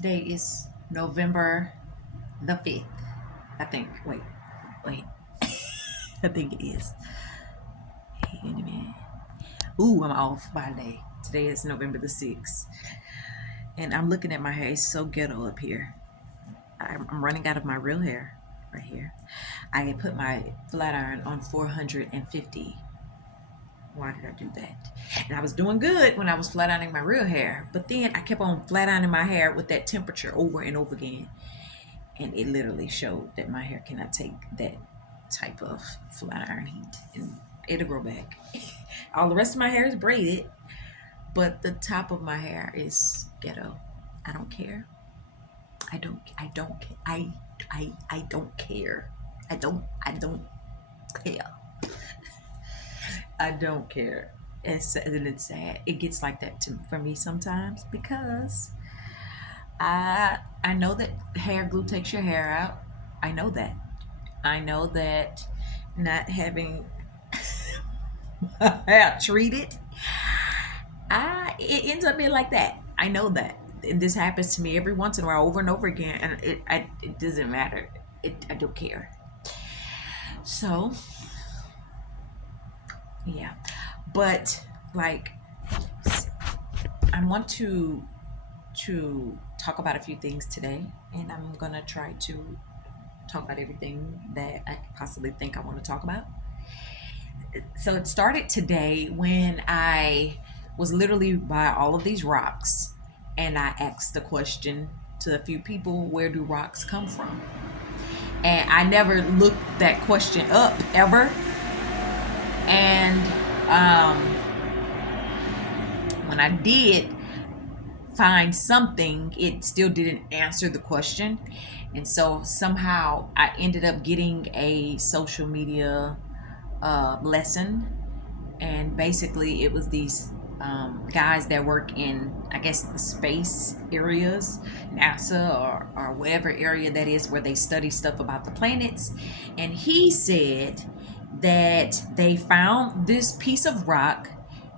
Today is November the 5th, I think. Wait. I think it is. Wait a minute. Ooh, I'm off by a day. Today is November the 6th. And I'm looking at my hair. It's so ghetto up here. I'm running out of my real hair right here. I had put my flat iron on 450. Why did I do that? And I was doing good when I was flat ironing my real hair. But then I kept on flat ironing my hair with that temperature over and over again. And it literally showed that my hair cannot take that type of flat iron heat, and it'll grow back. All the rest of my hair is braided, but the top of my hair is ghetto. I don't care. I don't care. I don't care. I don't care. It's sad. It gets like that for me sometimes because I know that hair glue takes your hair out. I know that. I know that not having hair treated, it ends up being like that. I know that. And this happens to me every once in a while, over and over again, and it doesn't matter. I don't care. So yeah, but like I want to talk about a few things today, and I'm gonna try to talk about everything that I could possibly think I want to talk about. So it started today when I was literally by all of these rocks, and I asked the question to a few people, where do rocks come from? And I never looked that question up ever. And when I did find something, it still didn't answer the question. And so somehow I ended up getting a social media lesson. And basically, it was these guys that work in, I guess, the space areas, NASA or whatever area that is where they study stuff about the planets. And he said that they found this piece of rock.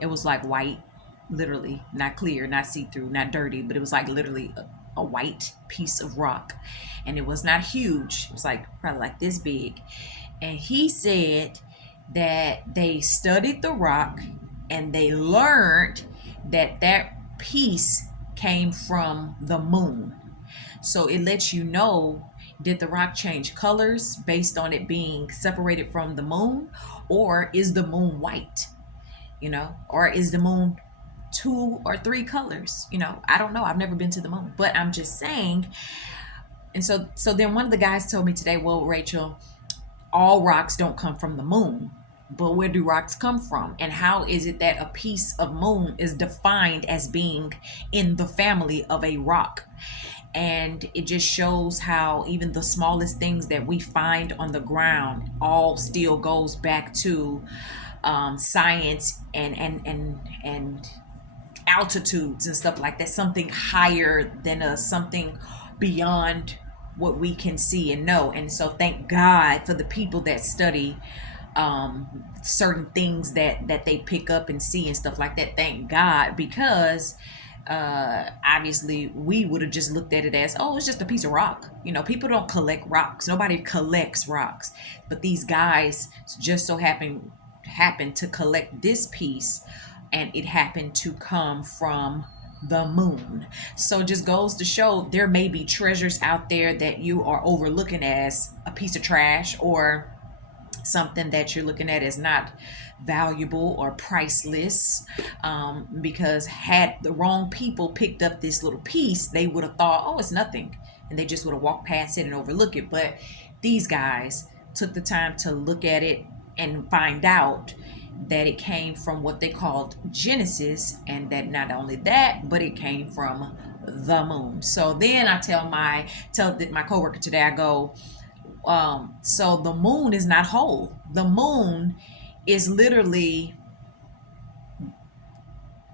It was like white, literally, not clear, not see through, not dirty, but it was like literally a white piece of rock. And it was not huge, it was like probably like this big. And he said that they studied the rock and they learned that that piece came from the moon. So it lets you know, did the rock change colors based on it being separated from the moon, or is the moon white? Or is the moon two or three colors? I don't know. I've never been to the moon, but I'm just saying. And so then one of the guys told me today, well, Rachel, all rocks don't come from the moon, but where do rocks come from? And how is it that a piece of moon is defined as being in the family of a rock? And it just shows how even the smallest things that we find on the ground all still goes back to science and altitudes and stuff like that, something higher than us, something beyond what we can see and know. And so thank God for the people that study certain things that they pick up and see and stuff like that. Thank God, because obviously we would have just looked at it as, oh, it's just a piece of rock. People don't collect rocks. Nobody collects rocks. But these guys just so happen to collect this piece, and it happened to come from the moon. So it just goes to show there may be treasures out there that you are overlooking as a piece of trash, or something that you're looking at as not valuable or priceless, because had the wrong people picked up this little piece, they would have thought, oh, it's nothing, and they just would have walked past it and overlook it. But these guys took the time to look at it and find out that it came from what they called Genesis, and that not only that, but it came from the moon. So then I tell my coworker today, I go, so the moon is not whole. The moon is literally,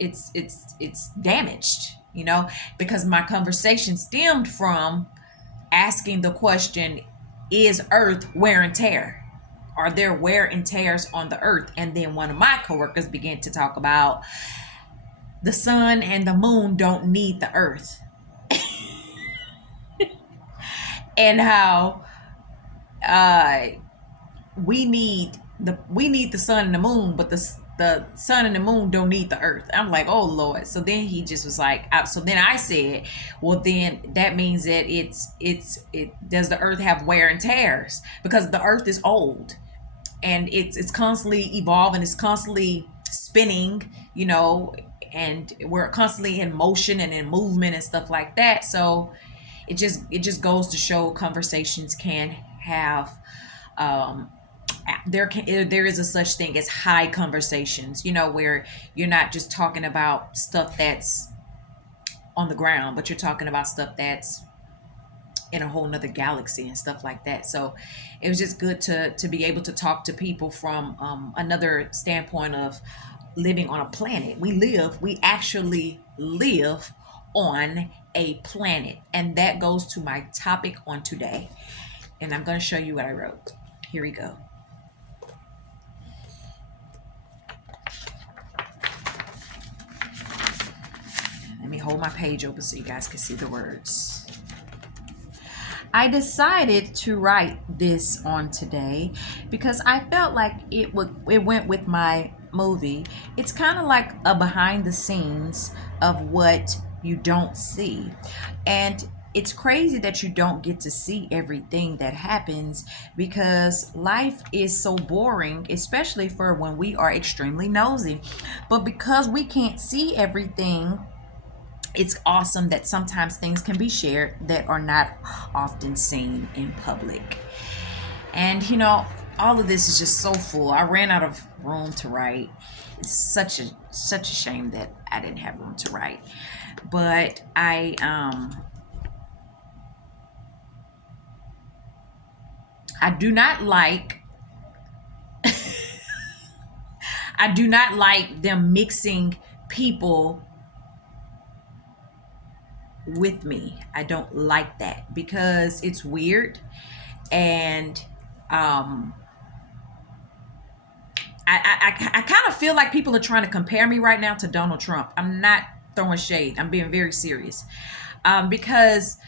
it's damaged, because my conversation stemmed from asking the question, is Earth wear and tear? Are there wear and tears on the earth? And then one of my coworkers began to talk about the sun and the moon don't need the earth. and how uh we need the sun and the moon, but the sun and the moon don't need the earth. I'm like, oh Lord. So then he just was like, so then I said, well, then that means that it does the earth have wear and tears, because the earth is old and it's constantly evolving, it's constantly spinning, and we're constantly in motion and in movement and stuff like that. So it just goes to show conversations can have um there is a such thing as high conversations, where you're not just talking about stuff that's on the ground, but you're talking about stuff that's in a whole nother galaxy and stuff like that. So it was just good to be able to talk to people from another standpoint of living on a planet. We actually live on a planet. And that goes to my topic on today. And I'm going to show you what I wrote. Here we go. Let me hold my page open so you guys can see the words. I decided to write this on today because I felt like it went with my movie. It's kind of like a behind the scenes of what you don't see. And it's crazy that you don't get to see everything that happens because life is so boring, especially for when we are extremely nosy. But because we can't see everything, it's awesome that sometimes things can be shared that are not often seen in public. And all of this is just so full. I ran out of room to write. It's such a shame that I didn't have room to write. But I do not like I do not like them mixing people with me. I don't like that because it's weird, and I kind of feel like people are trying to compare me right now to Donald Trump. I'm not throwing shade. I'm being very serious, because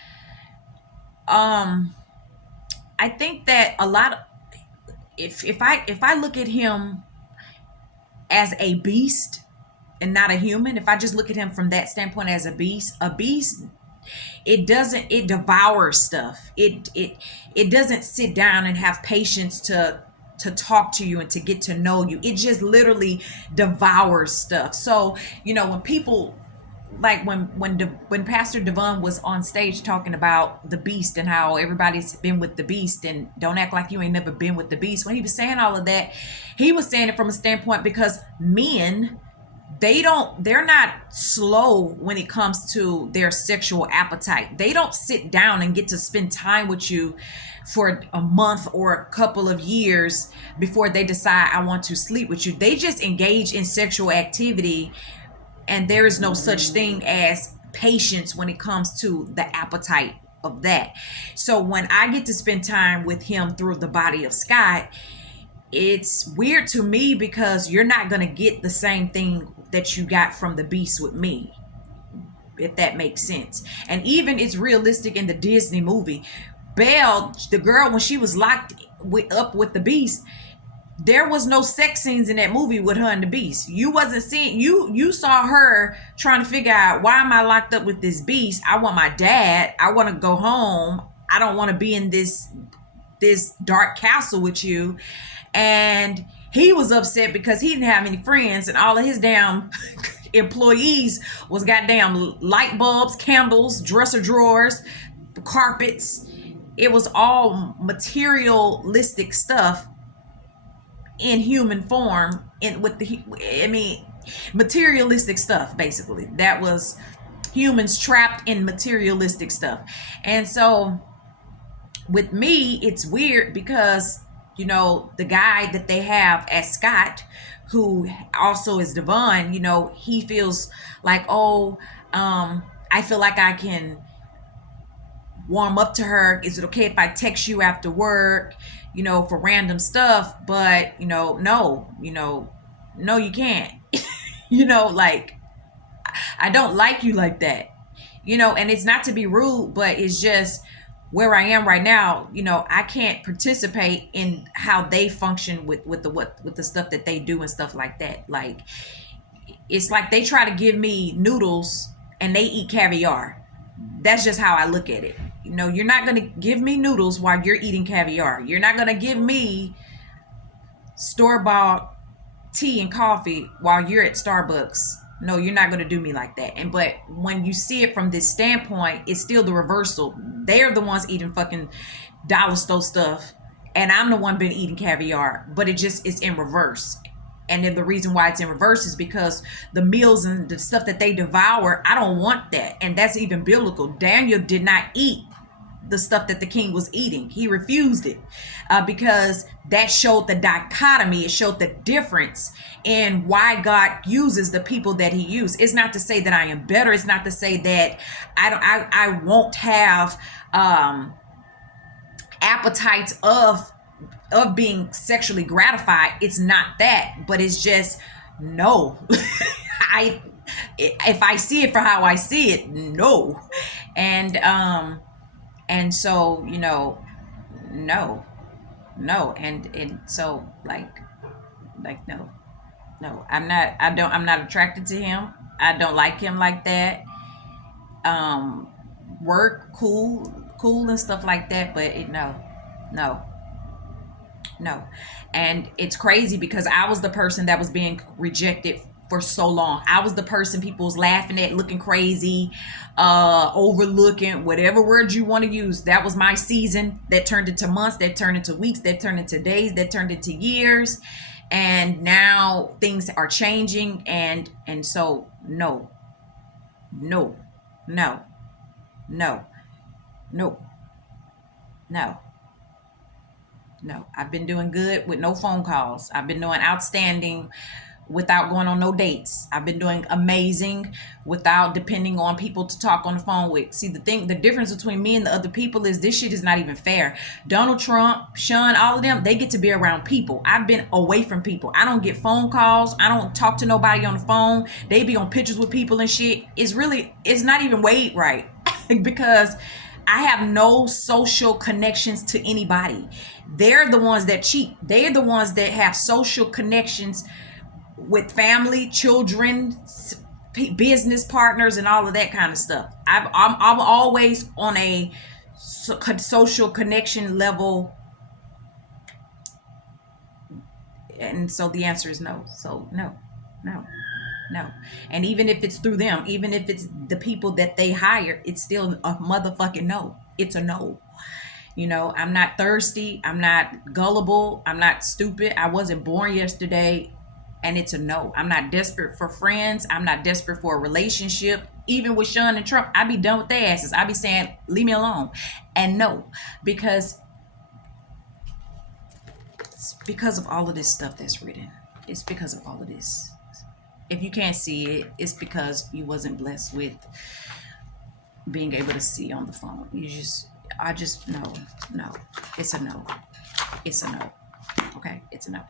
I think that a lot of, if I look at him as a beast and not a human, if I just look at him from that standpoint as a beast, it devours stuff. It doesn't sit down and have patience to talk to you and to get to know you. It just literally devours stuff. So when people, like when Pastor Devon was on stage talking about the beast and how everybody's been with the beast and don't act like you ain't never been with the beast. When he was saying all of that, he was saying it from a standpoint because men, they're not slow when it comes to their sexual appetite. They don't sit down and get to spend time with you for a month or a couple of years before they decide I want to sleep with you. They just engage in sexual activity, and there is no such thing as patience when it comes to the appetite of that. So when I get to spend time with him through the body of Scott, it's weird to me because you're not going to get the same thing that you got from the beast with me, if that makes sense. And even it's realistic in the Disney movie. Belle, the girl, when she was locked up with the beast, there was no sex scenes in that movie with her and the beast. You wasn't seeing, you saw her trying to figure out, why am I locked up with this beast? I want my dad. I want to go home. I don't want to be in this dark castle with you. And he was upset because he didn't have any friends, and all of his damn employees was goddamn light bulbs, candles, dresser drawers, carpets. It was all materialistic stuff in human form, materialistic stuff, basically. That was humans trapped in materialistic stuff. And so with me, it's weird because the guy that they have as Scott, who also is Devon, he feels like, I feel like I can warm up to her. Is it okay if I text you after work, for random stuff? But, no, you can't. Like, I don't like you like that. And it's not to be rude, but it's just, where I am right now, you know, I can't participate in how they function with the stuff that they do and stuff like that. Like, it's like they try to give me noodles and they eat caviar. That's just how I look at it. You know, you're not going to give me noodles while you're eating caviar. You're not going to give me store-bought tea and coffee while you're at Starbucks. No, you're not going to do me like that. And but when you see it from this standpoint, it's still the reversal. They're the ones eating fucking dollar store stuff, and I'm the one been eating caviar. But it's in reverse. And then the reason why it's in reverse is because the meals and the stuff that they devour, I don't want that. And that's even biblical. Daniel did not eat the stuff that the king was eating. He refused it because that showed the dichotomy. It showed the difference in why God uses the people that he used. It's not to say that I am better. It's not to say that I won't have appetites of being sexually gratified. It's not that, but it's just no. I if I see it for how I see it, no. And so, you know, no, no. And so like no, I'm not attracted to him. I don't like him like that. Work cool and stuff like that, but no, no. And it's crazy because I was the person that was being rejected for so long. I was the person people was laughing at, looking crazy, overlooking, whatever word you want to use. That was my season that turned into months, that turned into weeks, that turned into days, that turned into years. And now things are changing, and so no, no, no, no, no, no. No, I've been doing good with no phone calls. I've been doing outstanding without going on no dates. I've been doing amazing without depending on people to talk on the phone with. See, the difference between me and the other people is this shit is not even fair. Donald Trump, Sean, all of them, they get to be around people. I've been away from people. I don't get phone calls. I don't talk to nobody on the phone. They be on pictures with people and shit. It's not even weighed right because I have no social connections to anybody. They're the ones that cheat. They're the ones that have social connections with family, children, business partners, and all of that kind of stuff. I'm always on a social connection level, and so the answer is no. So no, no, no. And even if it's through them, even if it's the people that they hire, it's still a motherfucking no. It's a no. You know, I'm not thirsty. I'm not gullible. I'm not stupid. I wasn't born yesterday. And it's a no. I'm not desperate for friends. I'm not desperate for a relationship. Even with Sean and Trump, I be done with their asses. I be saying, leave me alone. And no, because it's because of all of this stuff that's written. It's because of all of this. If you can't see it, it's because you wasn't blessed with being able to see on the phone. No. It's a no. It's a no. Okay, it's a no.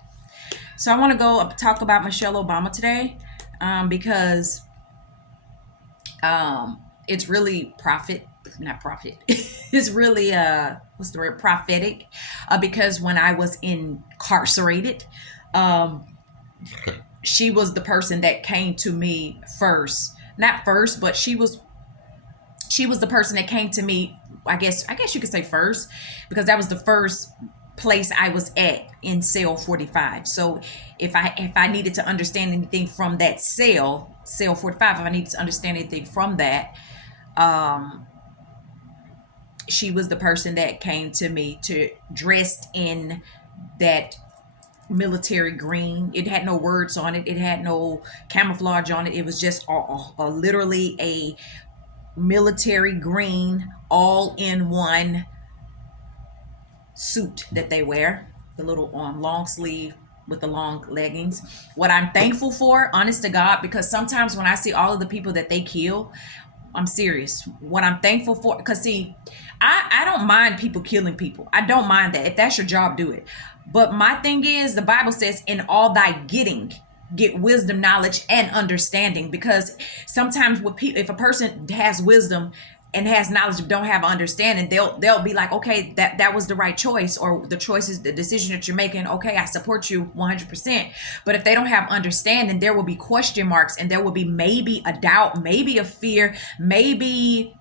So I want to go talk about Michelle Obama today because it's really not profit. It's really what's the word? Prophetic, because when I was incarcerated, she was the person that came to me first. Not first, but she was the person that came to me. I guess you could say first, because that was the first place I was at in cell 45. So if I needed to understand anything from that cell 45, if I needed to understand anything from that, she was the person that came to me dressed in that military green. It had no words on it. It had no camouflage on it. It was just literally a military green, all in one suit that they wear, the little long sleeve with the long leggings. What I'm thankful for, honest to God, because sometimes when I see all of the people that they kill, I'm serious. What I'm thankful for, because see, I don't mind people killing people. I don't mind that. If that's your job, do it. But my thing is, the Bible says, in all thy getting, get wisdom, knowledge, and understanding. Because sometimes if a person has wisdom, and has knowledge but don't have understanding, they'll be like, okay, that was the right choice, or the choice is the decision that you're making. Okay, I support you 100%. But if they don't have understanding, there will be question marks, and there will be maybe a doubt, maybe a fear, maybe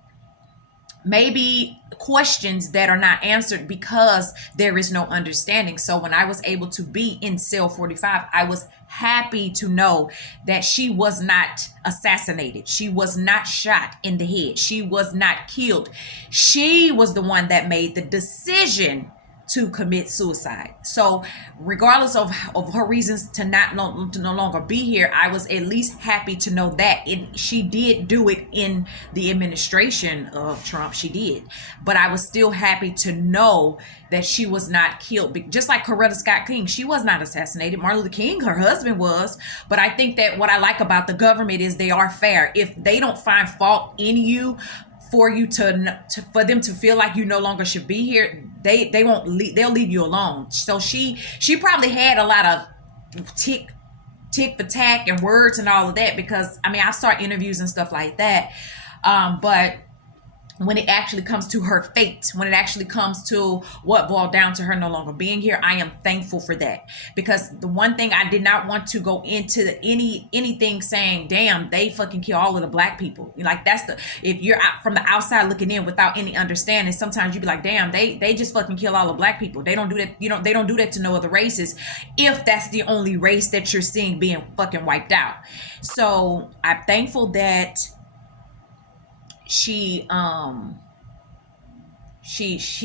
questions that are not answered because there is no understanding. So when I was able to be in cell 45, I was happy to know that she was not assassinated. She was not shot in the head. She was not killed. She was the one that made the decision to commit suicide. So regardless of her reasons to no longer be here, I was at least happy to know that she did do it in the administration of Trump. She did. But I was still happy to know that she was not killed. Just like Coretta Scott King, she was not assassinated. Martin Luther King, her husband, was. But I think that what I like about the government is they are fair. If they don't find fault in you, for you to for them to feel like you no longer should be here, they won't leave, they'll leave you alone. So she probably had a lot of tick for tack and words and all of that, because I mean, I saw interviews and stuff like that, but when it actually comes to her fate, when it actually comes to what boiled down to her no longer being here, I am thankful for that. Because the one thing I did not want to go into anything saying, damn, they fucking kill all of the black people. Like, that's if you're out from the outside looking in without any understanding, sometimes you'd be like, damn, they just fucking kill all the black people. They don't do that, they don't do that to no other races, if that's the only race that you're seeing being fucking wiped out. So I'm thankful that she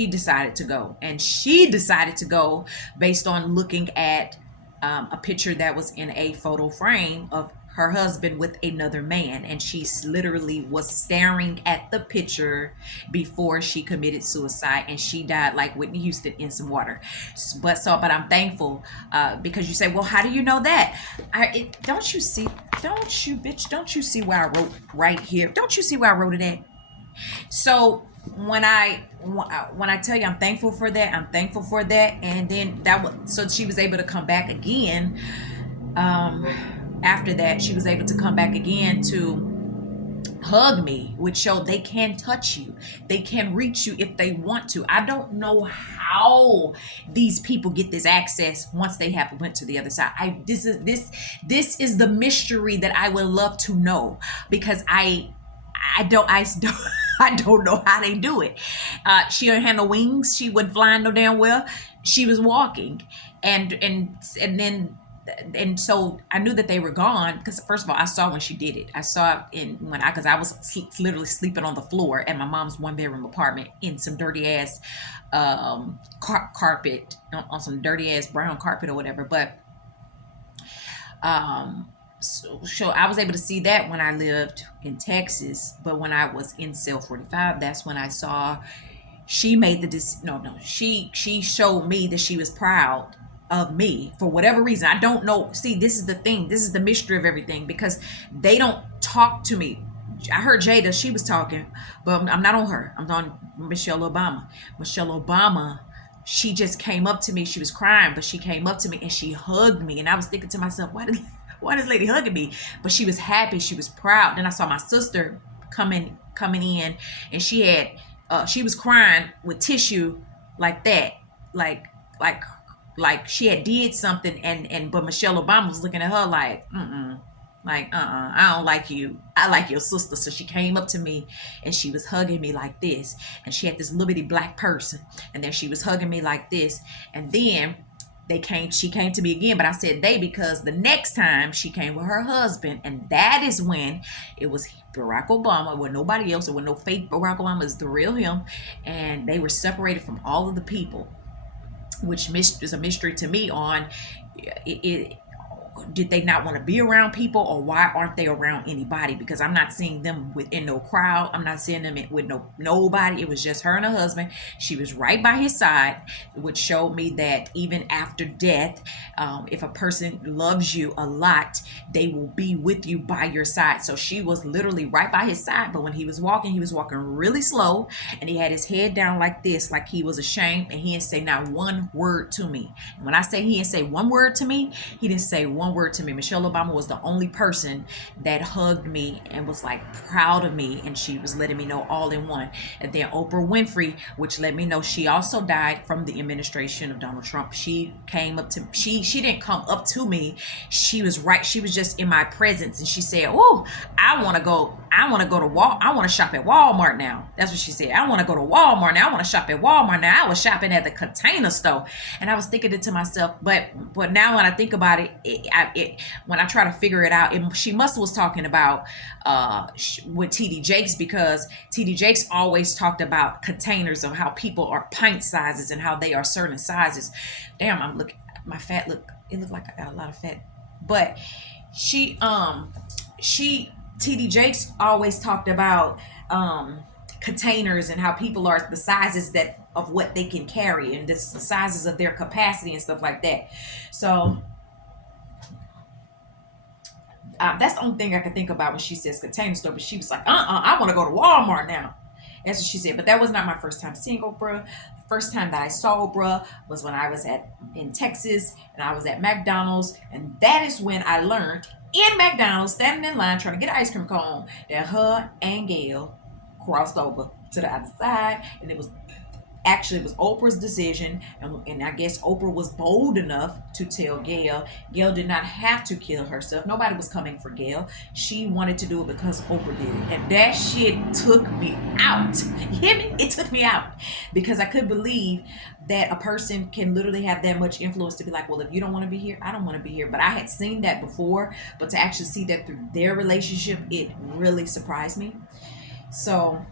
decided to go, and she decided to go based on looking at a picture that was in a photo frame of her husband with another man, and she literally was staring at the picture before she committed suicide, and she died like Whitney Houston in some water. But I'm thankful, because you say, well, how do you know that? Don't you see where I wrote right here? Don't you see where I wrote it at? So when I tell you I'm thankful for that, and then so she was able to come back again. After that, she was able to come back again to hug me, which showed they can touch you, they can reach you if they want to. I don't know how these people get this access once they have went to the other side. This is the mystery that I would love to know, because I don't know how they do it. She didn't have no wings. She wasn't flying no damn well. She was walking, and so I knew that they were gone, because first of all, I saw when she did it. I saw it because I was literally sleeping on the floor at my mom's 1-bedroom apartment in some dirty ass carpet, on some dirty ass brown carpet or whatever. But so I was able to see that when I lived in Texas. But when I was in cell 45, that's when I saw she made the she showed me that she was proud of me for whatever reason. I don't know. See, this is the thing. This is the mystery of everything, because they don't talk to me. I heard Jada, she was talking, but I'm not on her. I'm on Michelle Obama. Michelle Obama, she just came up to me. She was crying, but she came up to me and she hugged me. And I was thinking to myself, why is lady hugging me? But she was happy. She was proud. Then I saw my sister coming in, and she was crying with tissue like that, like she had did something, but Michelle Obama was looking at her like, I don't like you. I like your sister. So she came up to me and she was hugging me like this, and she had this little bitty black person, and then she was hugging me like this, and then she came to me again, but I said they because the next time she came with her husband, and that is when it was Barack Obama, with nobody else. There was no fake Barack Obama, it's the real him, and they were separated from all of the people, which is a mystery to me on it. Did they not want to be around people, or why aren't they around anybody? Because I'm not seeing them within no crowd. I'm not seeing them with nobody. It was just her and her husband. She was right by his side, which showed me that even after death, if a person loves you a lot, they will be with you by your side. So she was literally right by his side. But when he was walking really slow, and he had his head down like this, like he was ashamed, and he didn't say not one word to me. And when I say he didn't say one word to me, he didn't say one one word to me. Michelle Obama was the only person that hugged me and was like proud of me, and she was letting me know all in one. And then Oprah Winfrey, which let me know she also died from the administration of Donald Trump. She came up to she didn't come up to me. She was right. She was just in my presence, and she said, "Oh, I want to go. I want to go to I want to shop at Walmart now." That's what she said. "I want to go to Walmart now. I want to shop at Walmart now." I was shopping at the Container Store, and I was thinking it to myself. But now when I think about it, when I try to figure it out, she must was talking about with TD Jakes, because TD Jakes always talked about containers, of how people are pint sizes and how they are certain sizes. Damn, I'm looking. My fat look. It looked like I got a lot of fat, but she TD Jakes always talked about containers and how people are the sizes that of what they can carry, and this the sizes of their capacity and stuff like that. So that's the only thing I can think about when she says Container Store. But she was like, I want to go to Walmart now. That's what she said. But that was not my first time seeing Oprah. The first time that I saw Oprah was when I was in Texas, and I was at McDonald's, and that is when I learned, in McDonald's, standing in line trying to get an ice cream cone, that her and Gayle crossed over to the other side. And it was Oprah's decision, and I guess Oprah was bold enough to tell Gayle. Gayle did not have to kill herself. Nobody was coming for Gayle. She wanted to do it because Oprah did it, and that shit took me out. You hear me? It took me out, because I couldn't believe that a person can literally have that much influence to be like, well, if you don't want to be here, I don't want to be here. But I had seen that before, but to actually see that through their relationship, it really surprised me. So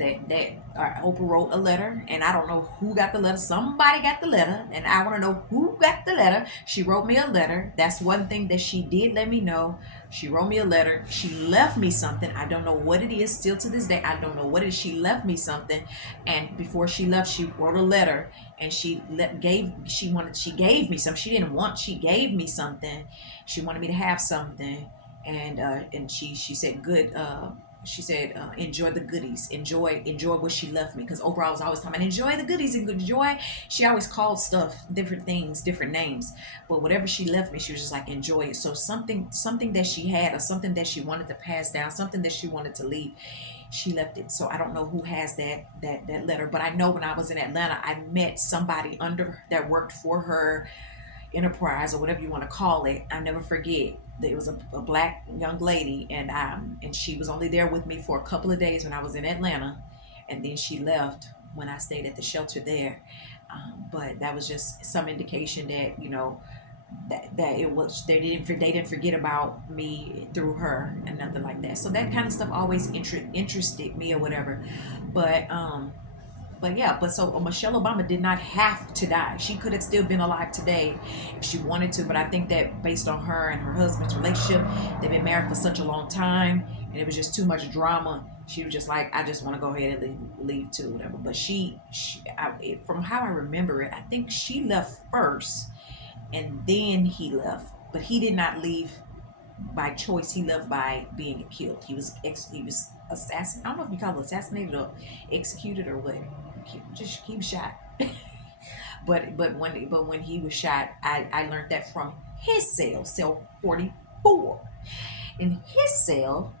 Oprah wrote a letter, and I don't know who got the letter. Somebody got the letter, and I want to know who got the letter. She wrote me a letter. That's one thing that she did let me know. She wrote me a letter. She left me something. I don't know what it is. Still to this day, I don't know what it is. She left me something, and before she left, she wrote a letter, and she gave me some. She didn't want. She gave me something. She wanted me to have something, and she said good. She said, enjoy the goodies, enjoy what she left me. Because Oprah was always talking about enjoy the goodies and enjoy. She always called stuff different things, different names. But whatever she left me, she was just like, enjoy it. So something that she had, or something that she wanted to pass down, something that she wanted to leave, she left it. So I don't know who has that letter. But I know when I was in Atlanta, I met somebody that worked for her enterprise, or whatever you want to call it. I never forget. There was a black young lady, and she was only there with me for a couple of days when I was in Atlanta, and then she left when I stayed at the shelter there. But that was just some indication that that it was they didn't forget about me through her and nothing like that. So that kind of stuff always interested me or whatever. But so Michelle Obama did not have to die. She could have still been alive today if she wanted to. But I think that based on her and her husband's relationship, they've been married for such a long time, and it was just too much drama. She was just like, I just want to go ahead and leave too, whatever. But from how I remember it, I think she left first, and then he left. But he did not leave by choice. He left by being killed. He was assassinated. I don't know if you call it assassinated or executed or what. He was shot. but when he was shot, I learned that from his cell 44. In his cell,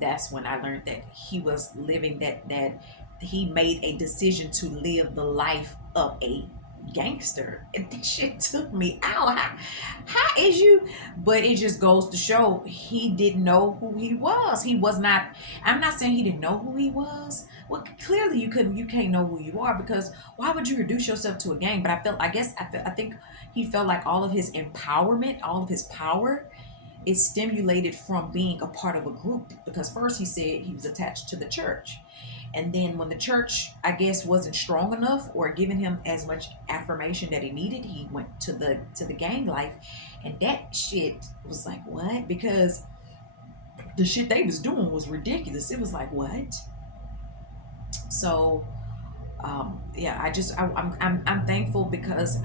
that's when I learned that he was living that he made a decision to live the life of a gangster, and this shit took me out. How is you? But it just goes to show he didn't know who he was. He was not. I'm not saying he didn't know who he was. Well, clearly you can't know who you are, because why would you reduce yourself to a gang? But I think he felt like all of his empowerment, all of his power, is stimulated from being a part of a group. Because first he said he was attached to the church. And then when the church, I guess, wasn't strong enough or giving him as much affirmation that he needed, he went to the gang life. And that shit was like, what? Because the shit they was doing was ridiculous. It was like, what? So Yeah, I'm thankful because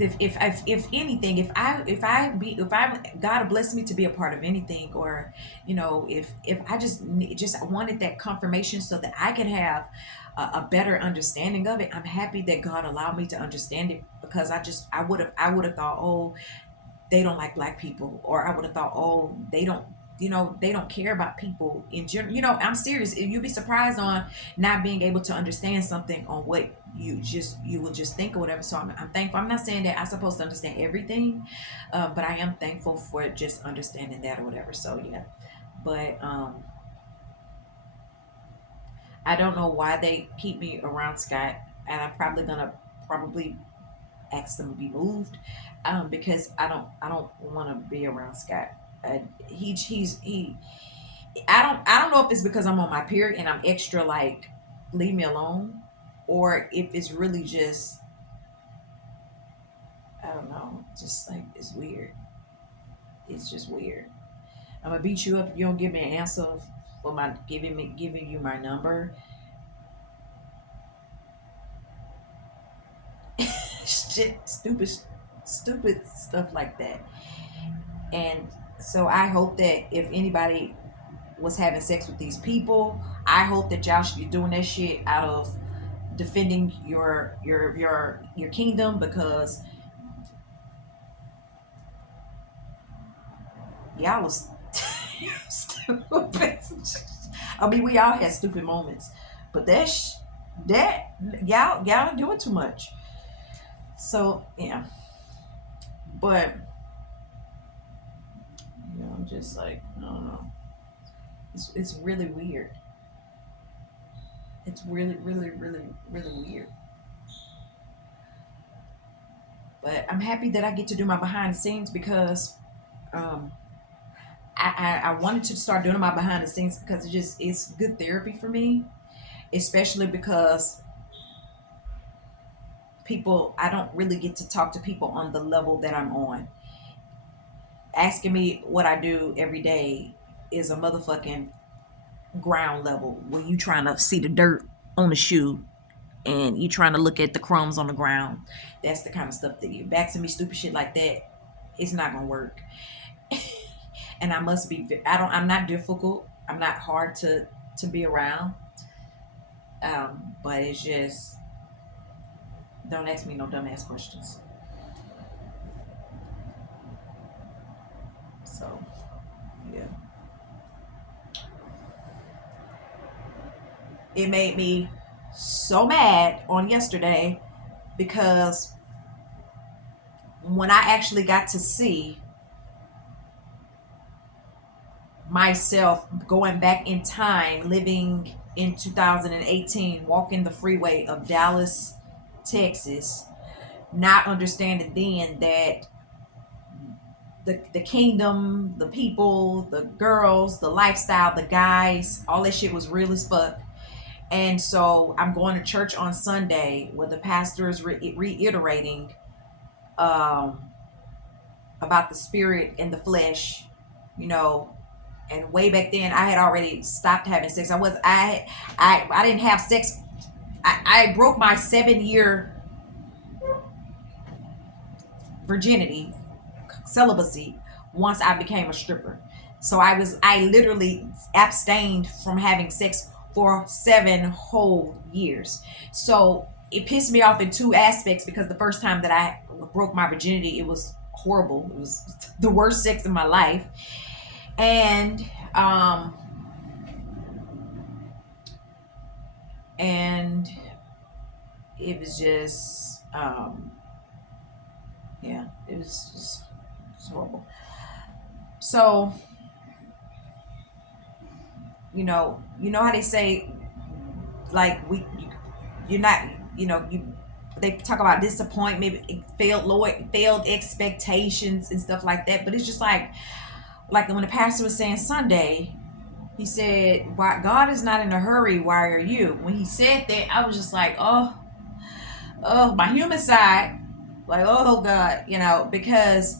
if anything, if I God blessed me to be a part of anything, or if I just wanted that confirmation so that I can have a better understanding of it. I'm happy that God allowed me to understand it, because I would have thought, oh, they don't like black people, or I would have thought, oh, they don't care about people in general. I'm serious. You'd be surprised on not being able to understand something on what you will just think or whatever. So I'm thankful. I'm not saying that I'm supposed to understand everything, but I am thankful for just understanding that or whatever. So yeah, but I don't know why they keep me around Scott, and I'm probably gonna probably ask them to be moved, because I don't want to be around Scott. He. I don't know if it's because I'm on my period and I'm extra like leave me alone, or if it's really just I don't know, just like it's weird. It's just weird. I'm gonna beat you up if you don't give me an answer for my giving you my number. Shit, stupid stuff like that. And so I hope that if anybody was having sex with these people, I hope that y'all should be doing that shit out of defending your kingdom, because y'all was stupid. I mean, we all had stupid moments, but that y'all doing too much. So yeah, but I'm just like I don't know. It's really weird. It's really really really really weird. But I'm happy that I get to do my behind the scenes, because um, I wanted to start doing my behind the scenes because it's good therapy for me, especially because people I don't really get to talk to people on the level that I'm on. Asking me what I do every day is a motherfucking ground level, where you trying to see the dirt on the shoe and you trying to look at the crumbs on the ground. That's the kind of stuff that you back to me stupid shit like that. It's not gonna work. And I must be. I'm not difficult. I'm not hard to be around. But it's just don't ask me no dumbass questions. So yeah, it made me so mad on yesterday, because when I actually got to see myself going back in time, living in 2018, walking the freeway of Dallas, Texas, not understanding then that the kingdom, the people, the girls, the lifestyle, the guys, all that shit was real as fuck. And so I'm going to church on Sunday where the pastor is reiterating um, about the spirit and the flesh, you know. And way back then, I had already stopped having sex. I didn't have sex. I broke my 7 year virginity, celibacy, once I became a stripper. So I literally abstained from having sex for 7 whole years. So it pissed me off in two aspects, because the first time that I broke my virginity, it was horrible. It was the worst sex in my life. And um and it was just yeah, it was just horrible. So you know how they say, like you're not, you they talk about disappointment, failed expectations and stuff like that, but it's just like when the pastor was saying Sunday, he said, "Why God is not in a hurry? Why are you?" When he said that, I was just like, oh, my human side, like, oh God, because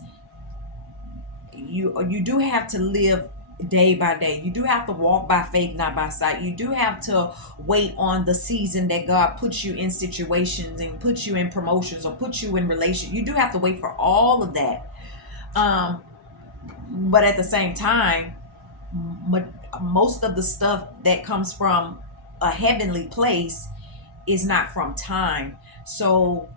you do have to live day by day. You do have to walk by faith, not by sight. You do have to wait on the season that God puts you in situations and puts you in promotions or puts you in relation. You do have to wait for all of that. But at the same time, most of the stuff that comes from a heavenly place is not from time. So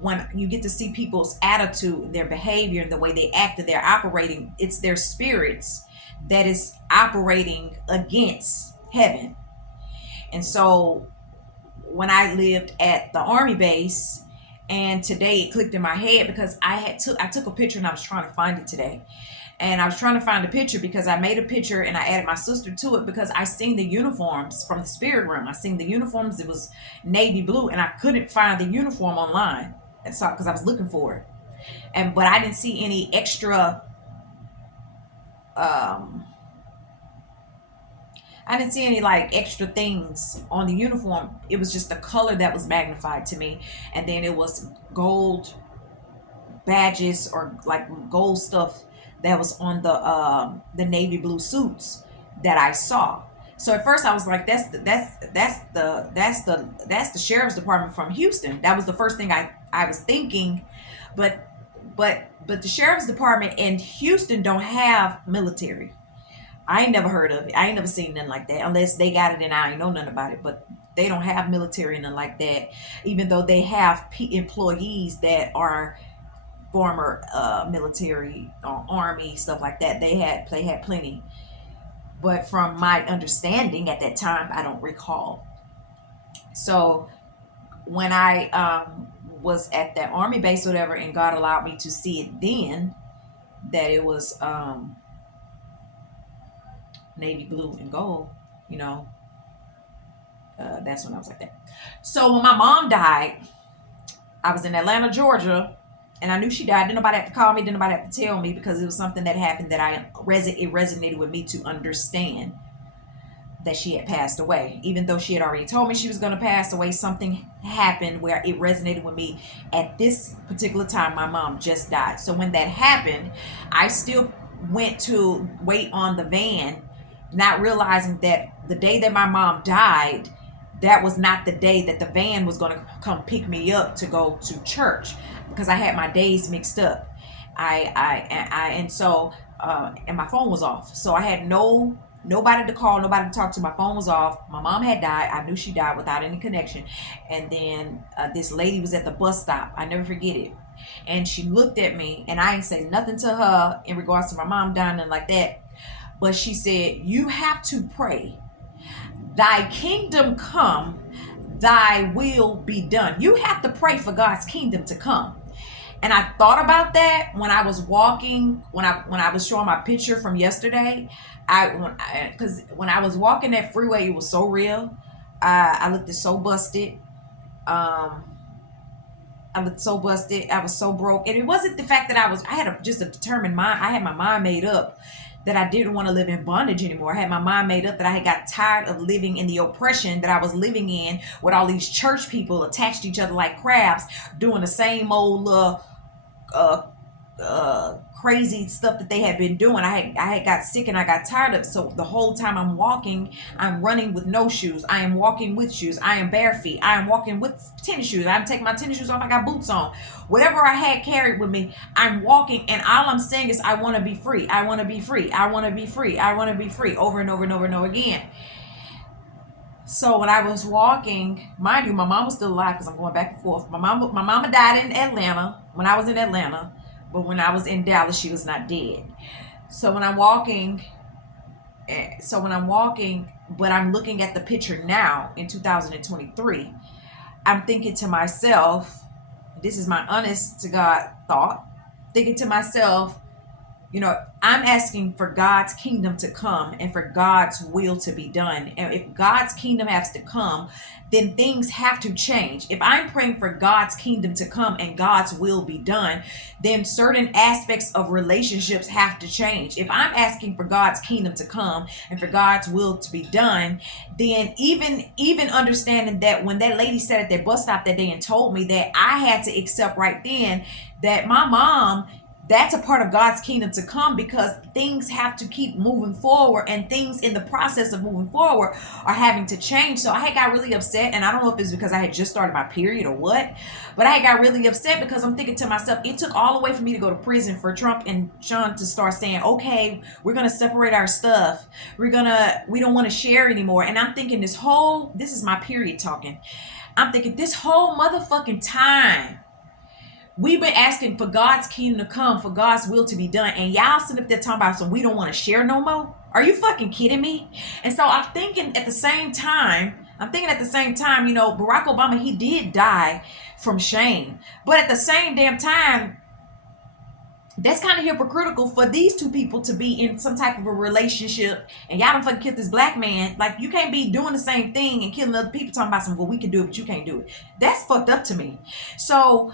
when you get to see people's attitude, their behavior, and the way they act and they're operating, it's their spirits that is operating against heaven. And so when I lived at the army base, and today it clicked in my head because I took a picture and I was trying to find it today. And I was trying to find a picture because I made a picture and I added my sister to it because I seen the uniforms from the spirit room. I seen the uniforms. It was navy blue and I couldn't find the uniform online. And so, because I was looking for it. But I didn't see any extra, I didn't see any like extra things on the uniform. It was just the color that was magnified to me. And then it was gold badges or like gold stuff that was on the navy blue suits that I saw. So at first I was like, that's the sheriff's department from Houston. That was the first thing I was thinking, but the sheriff's department in Houston don't have military. I ain't never heard of it. I ain't never seen nothing like that unless they got it and I ain't know nothing about it. But they don't have military and nothing like that, even though they have employees that are former military or army stuff like that. They had plenty, but from my understanding at that time, I don't recall. So when I was at that army base or whatever, and God allowed me to see it then, that it was navy blue and gold, you know, that's when I was like that. So when my mom died, I was in Atlanta, Georgia, and I knew she died. Didn't nobody have to call me. Didn't nobody have to tell me because it was something that happened that it resonated with me to understand that she had passed away. Even though she had already told me she was going to pass away, something happened where it resonated with me. At this particular time, my mom just died. So when that happened, I still went to wait on the van, not realizing that the day that my mom died, that was not the day that the van was going to come pick me up to go to church, because I had my days mixed up. And so and my phone was off, so I had nobody to call, nobody to talk to. My phone was off. My mom had died. I knew she died without any connection. And then this lady was at the bus stop. I never forget it. And she looked at me, and I ain't say nothing to her in regards to my mom dying and like that. But she said, "You have to pray. Thy kingdom come, thy will be done." You have to pray for God's kingdom to come. And I thought about that when I was walking, when I was showing my picture from yesterday. Because when I was walking that freeway, it was so real. I looked so busted. I looked so busted. I was so broke, and it wasn't the fact that I had just a determined mind. I had my mind made up that I didn't want to live in bondage anymore. I had my mind made up that I had got tired of living in the oppression that I was living in, with all these church people attached to each other like crabs, doing the same old crazy stuff that they had been doing. I had got sick and I got tired of it. So the whole time I'm walking, I'm running with no shoes. I am walking with shoes. I am bare feet. I am walking with tennis shoes. I'm taking my tennis shoes off. I got boots on. Whatever I had carried with me, I'm walking, and all I'm saying is, I want to be free. I want to be free. I want to be free. I want to be free, over and over and over and over again. So when I was walking, mind you, my mom was still alive because I'm going back and forth. My mama died in Atlanta when I was in Atlanta, but when I was in Dallas, she was not dead. So when I'm walking, but I'm looking at the picture now in 2023, I'm thinking to myself, this is my honest to God thought, thinking to myself, I'm asking for God's kingdom to come and for God's will to be done. And if God's kingdom has to come, then things have to change. If I'm praying for God's kingdom to come and God's will be done, then certain aspects of relationships have to change. If I'm asking for God's kingdom to come and for God's will to be done, then even understanding that when that lady sat at that bus stop that day and told me that, I had to accept right then that my mom that's a part of God's kingdom to come, because things have to keep moving forward, and things in the process of moving forward are having to change. So I had got really upset, and I don't know if it's because I had just started my period or what, but I had got really upset because I'm thinking to myself, it took all the way for me to go to prison for Trump and Sean to start saying, okay, we're gonna separate our stuff, we don't want to share anymore. And I'm thinking, this is my period talking, I'm thinking this whole motherfucking time we've been asking for God's kingdom to come, for God's will to be done, and y'all sitting up there talking about some we don't want to share no more. Are you fucking kidding me? And so I'm thinking at the same time, Barack Obama, he did die from shame. But at the same damn time, that's kind of hypocritical for these two people to be in some type of a relationship, and y'all don't fucking kill this black man. Like, you can't be doing the same thing and killing other people talking about some, well, we can do it, but you can't do it. That's fucked up to me. So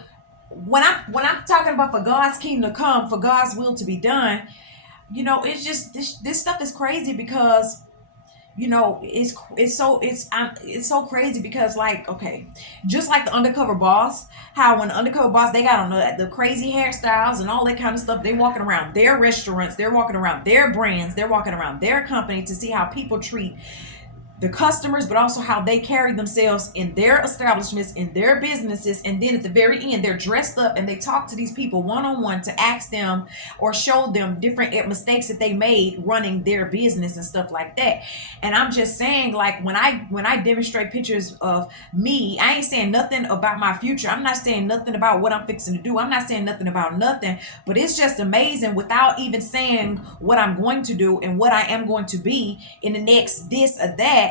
when I'm talking about for God's kingdom to come, for God's will to be done, it's just this stuff is crazy, because it's so crazy, because, like, okay, just like the undercover boss, how when the undercover boss, they got on the crazy hairstyles and all that kind of stuff, they walking around their restaurants, they're walking around their brands, they're walking around their company to see how people treat the customers, but also how they carry themselves in their establishments, in their businesses. And then at the very end, they're dressed up and they talk to these people one-on-one to ask them or show them different mistakes that they made running their business and stuff like that. And I'm just saying, like, when I demonstrate pictures of me, I ain't saying nothing about my future. I'm not saying nothing about what I'm fixing to do. I'm not saying nothing about nothing, but it's just amazing, without even saying what I'm going to do and what I am going to be in the next this or that.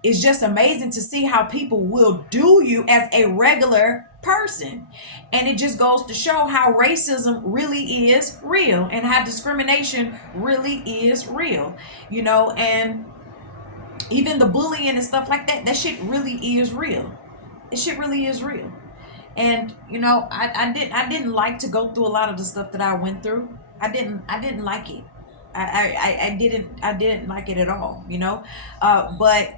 It's just amazing to see how people will do you as a regular person. And it just goes to show how racism really is real, and how discrimination really is real, and even the bullying and stuff like that, that shit really is real. It shit really is real. And I didn't like to go through a lot of the stuff that I went through. I didn't like it. I didn't like it at all, but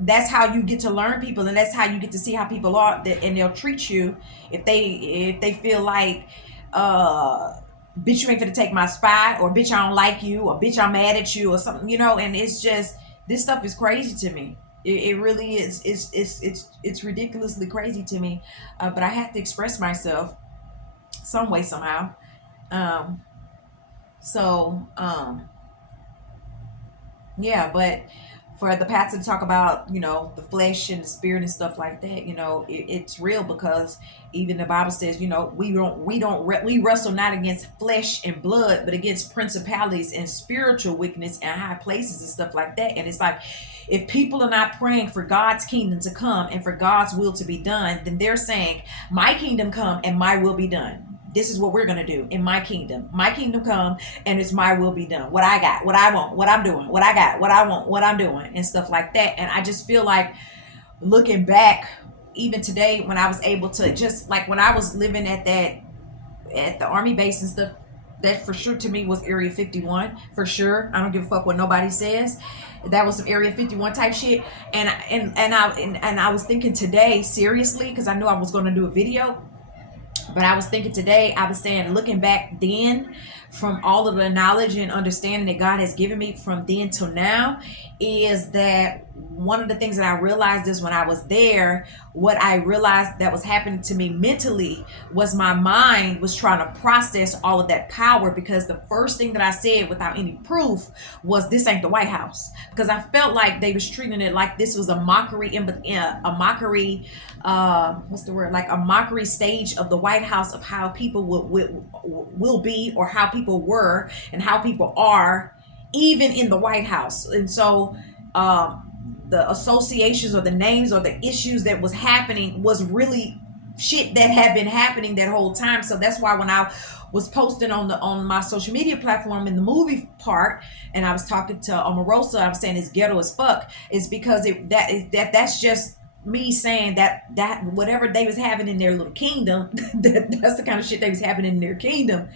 that's how you get to learn people, and that's how you get to see how people are, and they'll treat you if they feel like, bitch, you ain't gonna take my spot, or bitch, I don't like you, or bitch, I'm mad at you, or something, and it's just, this stuff is crazy to me. It really is. It's ridiculously crazy to me, but I have to express myself some way, somehow. um so yeah, but for the pastor to talk about, the flesh and the spirit and stuff like that, it's real, because even the Bible says, we wrestle not against flesh and blood, but against principalities and spiritual wickedness and high places and stuff like that. And it's like, if people are not praying for God's kingdom to come and for God's will to be done, then they're saying, my kingdom come and my will be done. This is what we're going to do in my kingdom. My kingdom come and it's my will be done. What I got, what I want, what I'm doing, what I got, what I want, what I'm doing, and stuff like that. And I just feel like, looking back, even today, when I was able to, just like when I was living at the army base and stuff, that for sure to me was Area 51, for sure. I don't give a fuck what nobody says. That was some Area 51 type shit. And I was thinking today, seriously, because I knew I was going to do a video. But I was thinking today, I was saying, looking back then, from all of the knowledge and understanding that God has given me from then till now, is that one of the things that I realized is when I was there, what I realized that was happening to me mentally was my mind was trying to process all of that power, because the first thing that I said without any proof was, this ain't the White House, because I felt like they was treating it like this was a mockery, what's the word, like a mockery stage of the White House, of how people will be, or how people were and how people are, even in the White House. And so the associations or the names or the issues that was happening was really shit that had been happening that whole time. So that's why when I was posting on my social media platform in the movie part, and I was talking to Omarosa, I was saying it's ghetto as fuck, is because that's just me saying that whatever they was having in their little kingdom, that's the kind of shit they was having in their kingdom.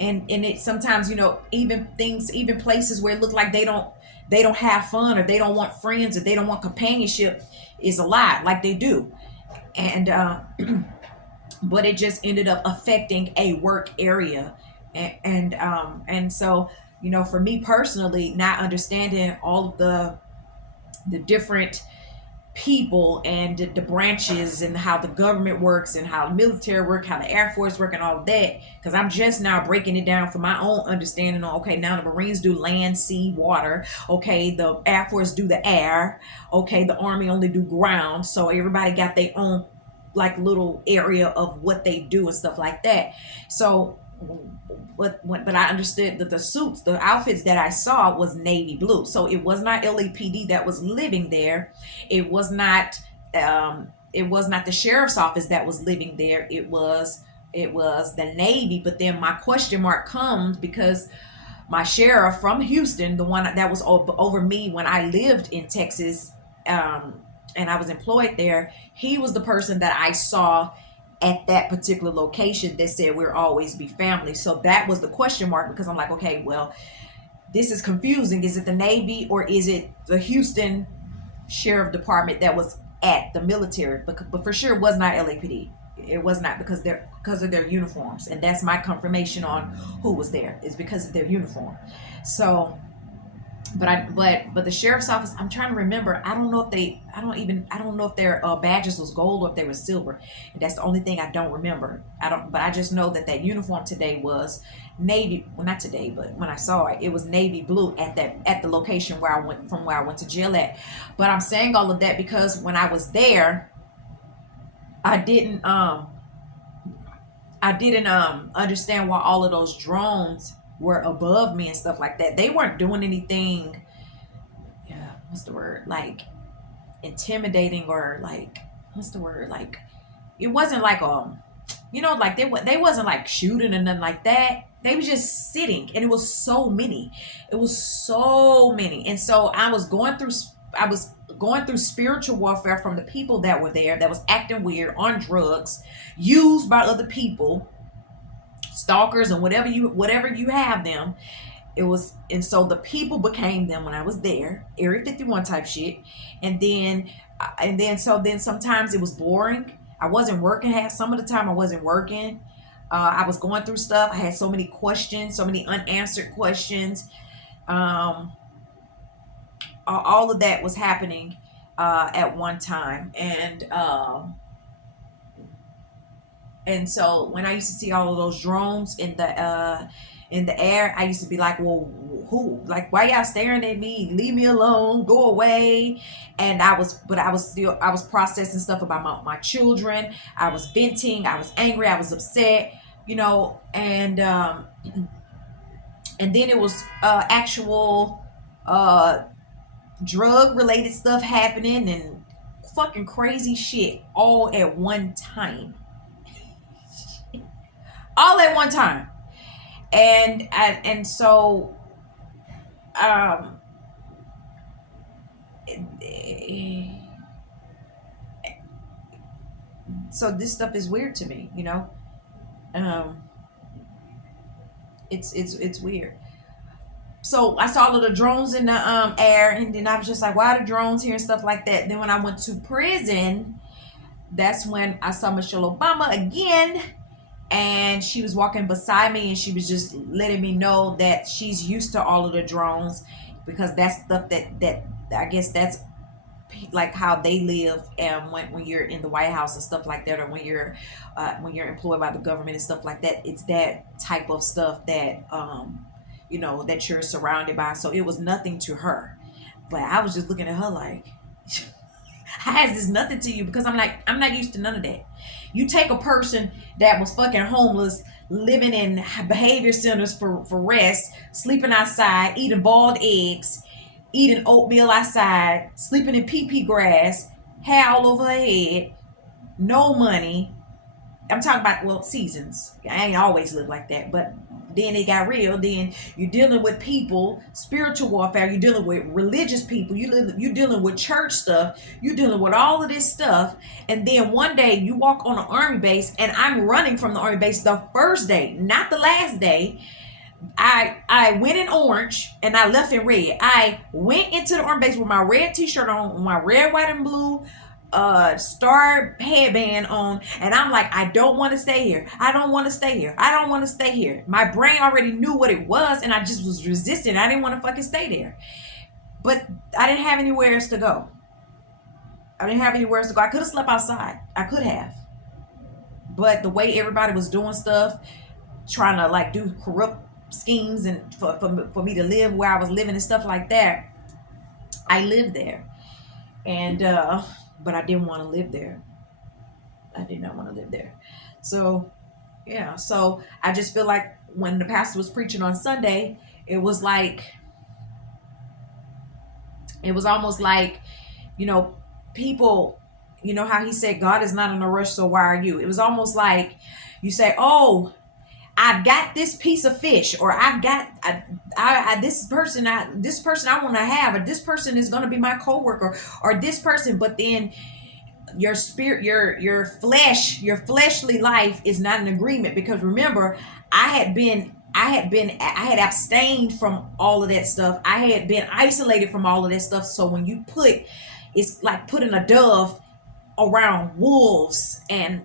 And it sometimes, even places where it look like they don't have fun, or they don't want friends, or they don't want companionship, is a lie, like they do. And but it just ended up affecting a work area And so, for me personally, not understanding all of the different people and the branches and how the government works and how the military work, how the Air Force work, and all of that, because I'm just now breaking it down for my own understanding on, okay, now the Marines do land, sea, water. Okay, the Air Force do the air. Okay, the Army only do ground. So everybody got their own like little area of what they do and stuff like that. So but I understood that the suits, the outfits that I saw was navy blue. So it was not LAPD that was living there. It was not the sheriff's office that was living there. It was the Navy. But then my question mark comes because my sheriff from Houston, the one that was over me when I lived in Texas, and I was employed there, he was the person that I saw at that particular location that said we'll always be family. So that was the question mark, because I'm like, okay, well, this is confusing. Is it the Navy or is it the Houston Sheriff Department that was at the military? But for sure, it was not LAPD. It was not, because of their uniforms, and that's my confirmation on who was there. Is because of their uniform. So, but the sheriff's office, I'm trying to remember. I don't know if their badges was gold or if they were silver. And that's the only thing I don't remember. But I just know that uniform today was navy. Well, not today, but when I saw it, it was navy blue at the location where I went to jail at. But I'm saying all of that because when I was there, I didn't understand why all of those drones were above me and stuff like that. They weren't doing anything. Yeah, what's the word? Like intimidating, or like, what's the word? Like, it wasn't like like they wasn't like shooting and nothing like that. They was just sitting, and it was so many. It was so many, and so I was going through spiritual warfare from the people that were there that was acting weird, on drugs, used by other people, stalkers, and whatever you have them. It was, and so the people became them when I was there, Area 51 type shit. And then sometimes it was boring. I wasn't working. Half some of the time I wasn't working. I was going through stuff. I had so many questions, so many unanswered questions. um all of that was happening at one time. And so when I used to see all of those drones in the air, I used to be like, well, who? Like, why y'all staring at me? Leave me alone. Go away. And I was processing stuff about my children. I was venting. I was angry. I was upset. And then it was actual drug related stuff happening and fucking crazy shit all at one time. All at one time. And so um so this stuff is weird to me. um it's weird. So I saw all of the drones in the air, and then I was just like, why are the drones here and stuff like that. Then when I went to prison, that's when I saw Michelle Obama again, and she was walking beside me, and she was just letting me know that she's used to all of the drones, because that's stuff that I guess that's like how they live. And when you're in the White House and stuff like that, or when you're employed by the government and stuff like that, it's that type of stuff that that you're surrounded by. So it was nothing to her, but I was just looking at her like, how is this nothing to you? Because I'm like, I'm not used to none of that. You take a person that was fucking homeless, living in behavior centers for rest, sleeping outside, eating boiled eggs, eating oatmeal outside, sleeping in pee grass, hair all over her head, no money. I'm talking about, well, seasons. I ain't always lived like that, but then it got real. Then you're dealing with people, spiritual warfare. You're dealing with religious people. You're dealing with church stuff. You're dealing with all of this stuff. And then one day you walk on an army base, and I'm running from the army base the first day, not the last day. I went in orange and I left in red. I went into the army base with my red t-shirt on, my red, white, and blue star headband on, and I'm like, I don't want to stay here. I don't want to stay here. I don't want to stay here. My brain already knew what it was, and I just was resisting. I didn't want to fucking stay there. But I didn't have anywhere else to go. I didn't have anywhere else to go. I could have slept outside. I could have. But the way everybody was doing stuff, trying to like do corrupt schemes and for me to live where I was living and stuff like that, I lived there. And but I didn't want to live there. I did not want to live there. So yeah, so I just feel like when the pastor was preaching on Sunday, it was like, it was almost like, you know, people, you know how he said God is not in a rush, so why are you? It was almost like you say, oh, I've got this piece of fish, or I've got this person, I want to have, or this person is going to be my coworker, or this person. But then your spirit, your flesh, your fleshly life is not in agreement, because remember, I had abstained from all of that stuff. I had been isolated from all of that stuff. So when you put, it's like putting a dove around wolves and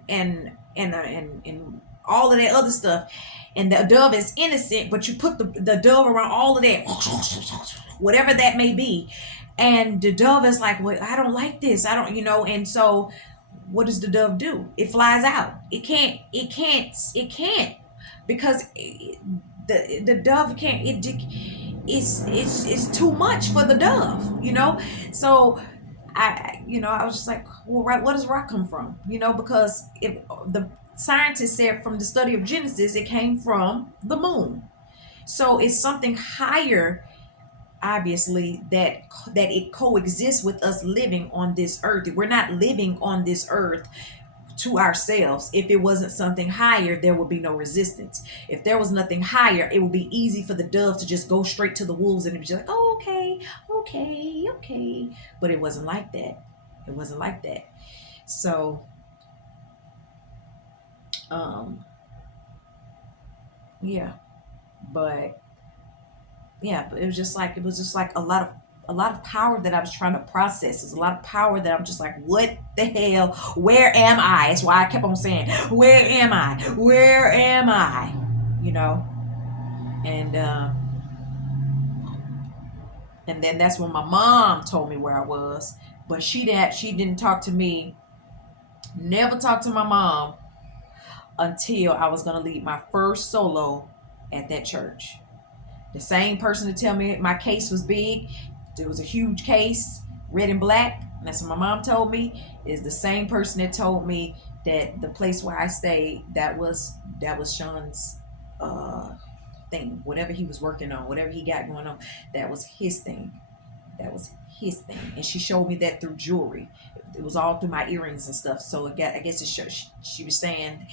all of that other stuff, and the dove is innocent, but you put the dove around all of that, whatever that may be, and the dove is like, well, I don't like this, I don't, and so what does the dove do? It flies out. It can't because the dove can't, it's too much for the dove. So I was just like, well, right, where does rock come from? Because if the scientists said from the study of Genesis, it came from the moon. So it's something higher, obviously, that it coexists with us living on this earth. We're not living on this earth to ourselves. If it wasn't something higher, there would be no resistance. If there was nothing higher, it would be easy for the dove to just go straight to the wolves and be just like, oh, okay, okay, okay. But it wasn't like that. It wasn't like that. So, um, yeah, but yeah, but it was just like a lot of power that I was trying to process. There's a lot of power that I'm just like, what the hell? Where am I? That's why I kept on saying, where am I? Where am I? You know, and and then that's when my mom told me where I was, but she didn't talk to me. Never talked to my mom until I was gonna lead my first solo at that church. The same person to tell me my case was big, it was a huge case, red and black. And that's what my mom told me. Is the same person that told me that the place where I stayed, that was Sean's thing. Whatever he was working on, whatever he got going on, that was his thing. That was his thing. And she showed me that through jewelry. It was all through my earrings and stuff. So I guess it showed, she was saying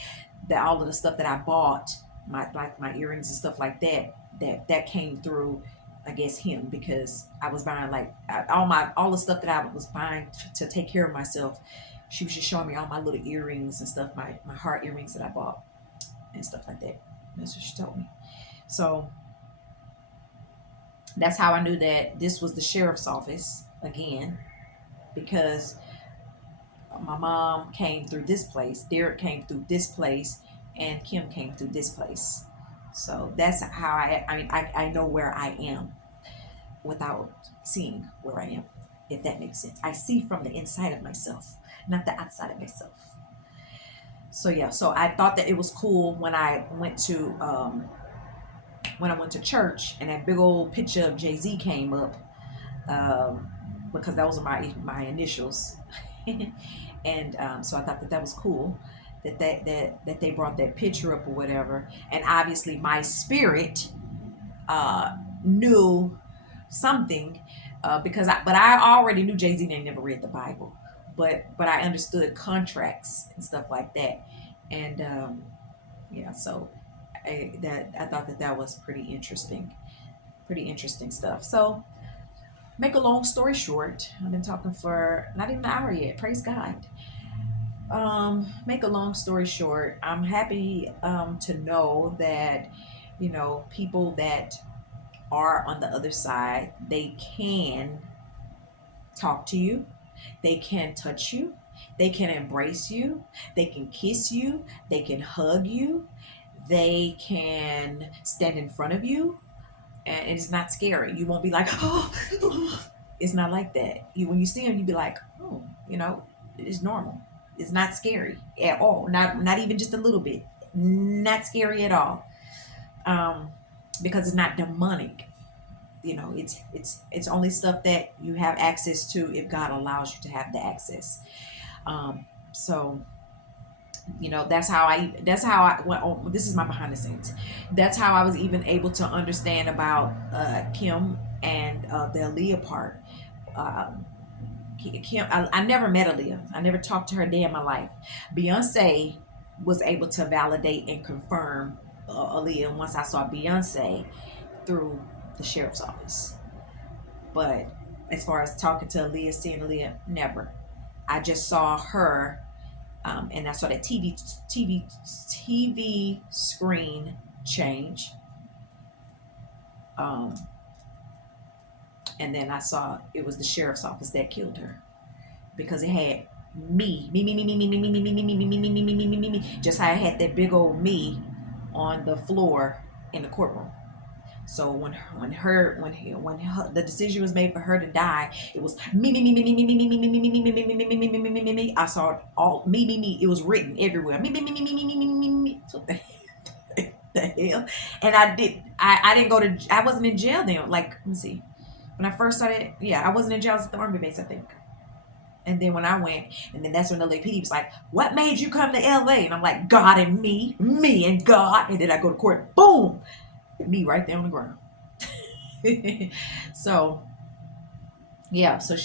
that all of the stuff that I bought, my earrings and stuff like that came through, I guess, him, because I was buying like all the stuff that I was buying to take care of myself. She was just showing me all my little earrings and stuff, my heart earrings that I bought and stuff like that. That's what she told me. So that's how I knew that this was the sheriff's office again, because my mom came through this place, Derek came through this place, and Kim came through this place. So that's how I know where I am without seeing where I am, if that makes sense. I see from the inside of myself, not the outside of myself. So yeah, so I thought that it was cool when I went to church and that big old picture of Jay Z came up, um, because those are my initials, and so I thought that was cool that they brought that picture up or whatever. And obviously my spirit knew something, because I already knew Jay Z didn't never read the Bible, but I understood contracts and stuff like that, and yeah, so I thought that was pretty interesting stuff. So make a long story short, I've been talking for not even an hour yet. Praise God. Make a long story short, I'm happy to know that people that are on the other side, they can talk to you, they can touch you, They can embrace you, they can kiss you, they can hug you, they can stand in front of you, and it's not scary. You won't be like, oh, it's not like that. When you see them, you be like, oh, it's normal. It's not scary at all. Not even just a little bit. Not scary at all. Um, because it's not demonic. It's only stuff that you have access to if God allows you to have the access. So that's how I went on. This is my behind the scenes. That's how I was even able to understand about Kim and the Aaliyah part. um, Kim, I never met Aaliyah. I never talked to her a day in my life. Beyonce was able to validate and confirm Aaliyah once I saw Beyonce through the sheriff's office. But as far as talking to Aaliyah, seeing Aaliyah, never. I just saw her, and I saw that TV screen change, um, and then I saw it was the sheriff's office that killed her because it had me, just how I had that big old me on the floor in the courtroom. So when the decision was made for her to die, it was me. I saw it all me. It was written everywhere. Me. What the hell? And I didn't go to. I wasn't in jail then. Like, let me see. When I first started, I wasn't in jail. I was at the army base, I think. And then when I went, and then that's when the LAPD was like, "What made you come to LA?" And I'm like, "God and me and God." And then I go to court, boom, me right there on the ground. So yeah, so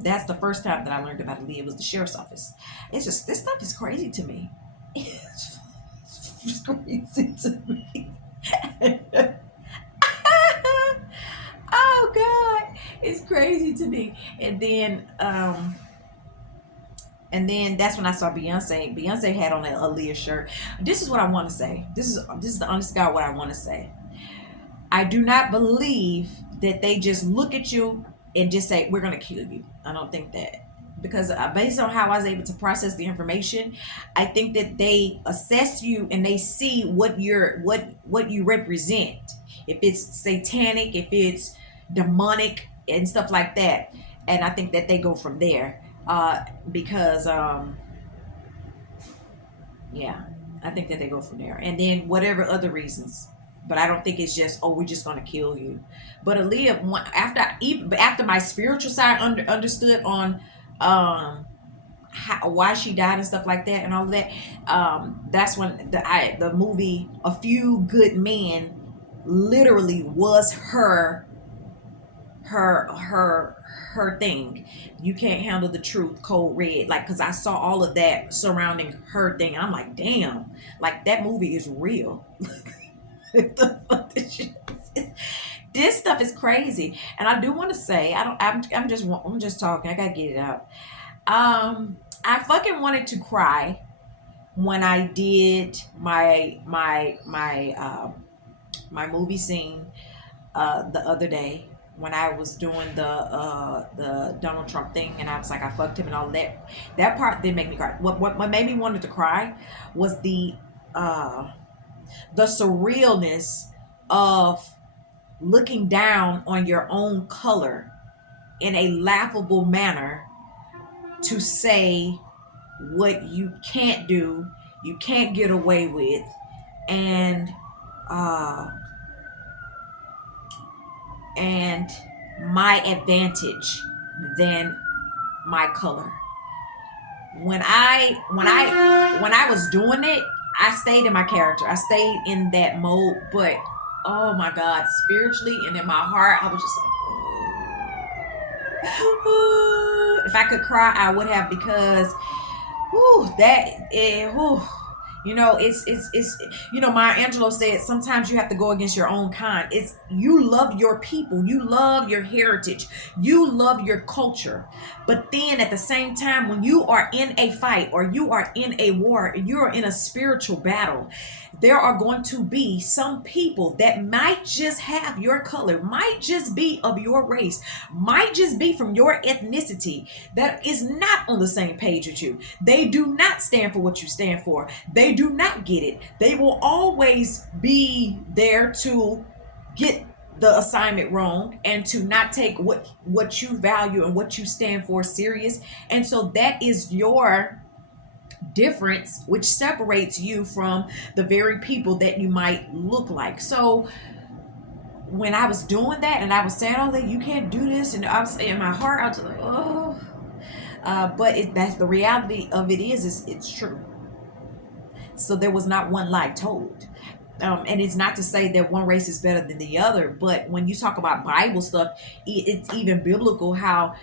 that's the first time that I learned about Aaliyah. It was the sheriff's office. It's just this stuff is crazy to me. It's just crazy to me. Oh God, it's crazy to me. And then that's when I saw Beyonce. Beyonce had on an Aaliyah shirt. This is what I want to say. This is the honest God what I want to say. I do not believe that they just look at you and just say we're gonna kill you. I don't think that, because based on how I was able to process the information, I think that they assess you and they see what you represent. If it's satanic, if it's demonic and stuff like that, and I think that they go from there. Because yeah, I think that they go from there, and then whatever other reasons. But I don't think it's just, oh, we're just gonna kill you. But Aaliyah, after my spiritual side understood on why she died and stuff like that and all of that, that's when the movie A Few Good Men literally was her thing. You can't handle the truth, Cold Red, like, because I saw all of that surrounding her thing. I'm like, damn, like that movie is real. The fuck this stuff is crazy. And I do want to say, I'm just talking, I gotta get it out. I fucking wanted to cry when I did my movie scene the other day, when I was doing the Donald Trump thing, and I was like, I fucked him and all of that. That part did make me cry. What made me wanted to cry was the surrealness of looking down on your own color in a laughable manner, to say what you can't do, you can't get away with, and uh and my advantage than my color. When I was doing it, I stayed in my character. I stayed in that mode, but oh my God, spiritually and in my heart, I was just like, if I could cry, I would have, because whew, Maya Angelou said sometimes you have to go against your own kind. It's you love your people, you love your heritage, you love your culture. But then at the same time, when you are in a fight or you are in a war, you are in a spiritual battle, there are going to be some people that might just have your color, might just be of your race, might just be from your ethnicity, that is not on the same page with you. They do not stand for what you stand for. They do not get it. They will always be there to get the assignment wrong and to not take what you value and what you stand for serious. And so that is your difference, which separates you from the very people that you might look like. So when I was doing that and I was saying all that, you can't do this, and I was in my heart, I was like, oh. But that's the reality of it is it's true. So there was not one lie told. And it's not to say that one race is better than the other, but when you talk about Bible stuff, it's even biblical how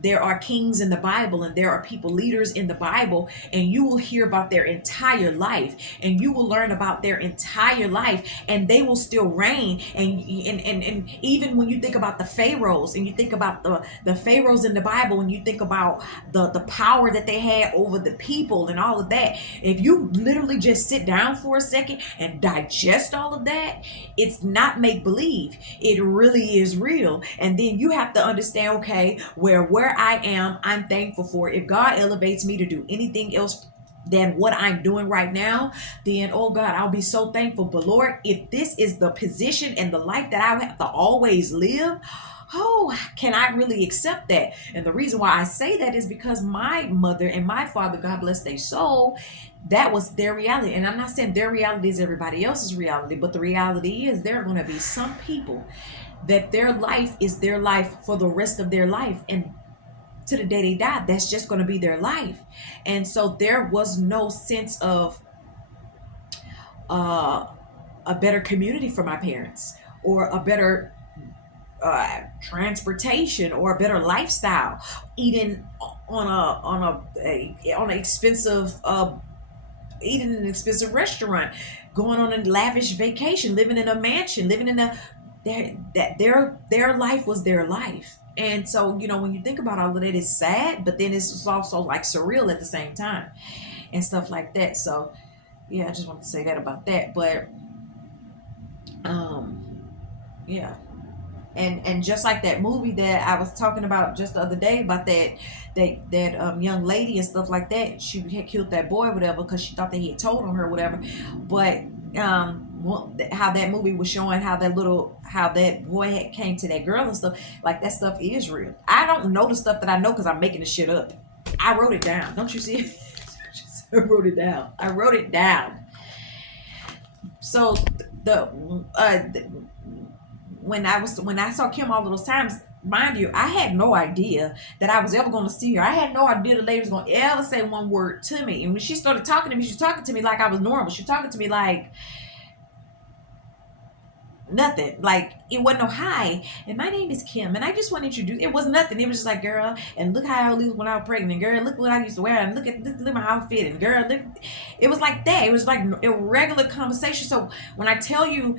there are kings in the Bible and there are people leaders in the Bible, and you will hear about their entire life and you will learn about their entire life, and they will still reign. And even when you think about the pharaohs and you think about the pharaohs in the Bible, and you think about the power that they had over the people and all of that, if you literally just sit down for a second and digest all of that, it's not make believe, it really is real. And then you have to understand, okay, where I am, I'm thankful for. If God elevates me to do anything else than what I'm doing right now, then oh God, I'll be so thankful. But Lord, if this is the position and the life that I have to always live, oh, can I really accept that? And the reason why I say that is because my mother and my father, God bless their soul, that was their reality. And I'm not saying their reality is everybody else's reality, but the reality is there are going to be some people that their life is their life for the rest of their life. And to the day they die, that's just going to be their life. And so there was no sense of uh, a better community for my parents, or a better transportation, or a better lifestyle, eating on an expensive eating in an expensive restaurant, going on a lavish vacation, living in a mansion, living in a their life was their life. And so, when you think about all of that, it's sad, but then it's also like surreal at the same time and stuff like that. So yeah, I just want to say that about that. But um yeah. And just like that movie that I was talking about just the other day about that young lady and stuff like that, she had killed that boy or whatever because she thought that he had told on her or whatever. But how that movie was showing how that boy had came to that girl and stuff, like that stuff is real. I don't know the stuff that I know because I'm making the shit up. I wrote it down. Don't you see it? I wrote it down. I wrote it down. So when I saw Kim all of those times, mind you, I had no idea that I was ever going to see her. I had no idea the lady was going to ever say one word to me. And when she started talking to me, she was talking to me like I was normal. She was talking to me like nothing. Like it wasn't no hi. And my name is Kim, and I just want to introduce. It was nothing. It was just like, girl, and look how I was when I was pregnant. And girl, look what I used to wear, and look at my outfit. And girl, look. It was like that. It was like a regular conversation. So when I tell you,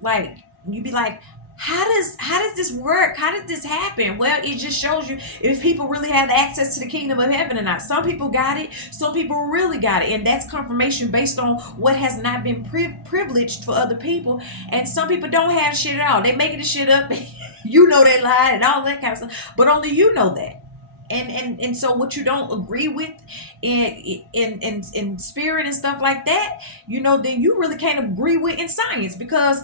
like, you'd be like, how does this work? How did this happen? Well, it just shows you if people really have access to the kingdom of heaven or not. Some people got it, some people really got it, and that's confirmation based on what has not been privileged for other people. And some people don't have shit at all. They making the shit up. They lied and all that kind of stuff, but only you know that. And so what you don't agree with in spirit and stuff like that, then you really can't agree with in science, because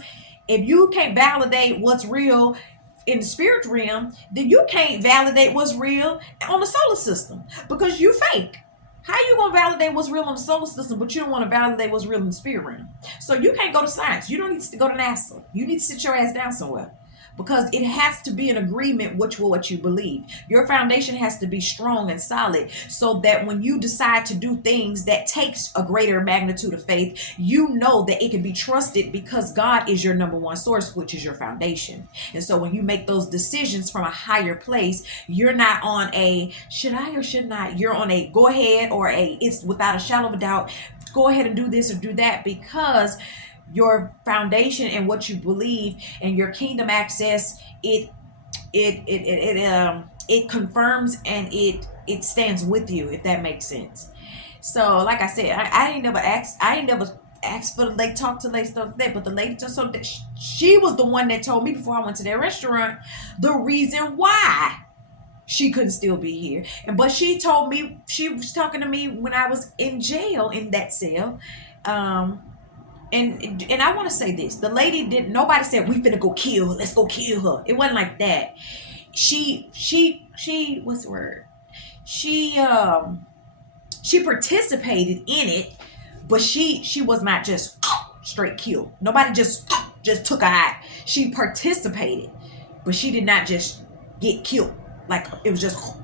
if you can't validate what's real in the spiritual realm, then you can't validate what's real on the solar system, because you fake. How you gonna validate what's real on the solar system, but you don't want to validate what's real in the spirit realm? So you can't go to science. You don't need to go to NASA. You need to sit your ass down somewhere, because it has to be an agreement with what you believe. Your foundation has to be strong and solid, so that when you decide to do things that takes a greater magnitude of faith, you know that it can be trusted, because God is your number one source, which is your foundation. And so when you make those decisions from a higher place, you're not on a should I or should not. You're on a go ahead, or a it's without a shadow of a doubt. go ahead and do this or do that, because your foundation and what you believe and your kingdom access, it confirms and it stands with you, if that makes sense. So like I said, I ain't never asked for the lady, talk to the lady stuff like that, but the lady just, so that she was the one that told me before I went to that restaurant the reason why she couldn't still be here. And but she told me, she was talking to me when I was in jail in that cell. Um and I want to say this: the lady didn't. Nobody said we finna go kill her. Let's go kill her. It wasn't like that. She. What's the word? She she participated in it, but she was not just straight killed. Nobody just took her out. She participated, but she did not just get killed. Like it was just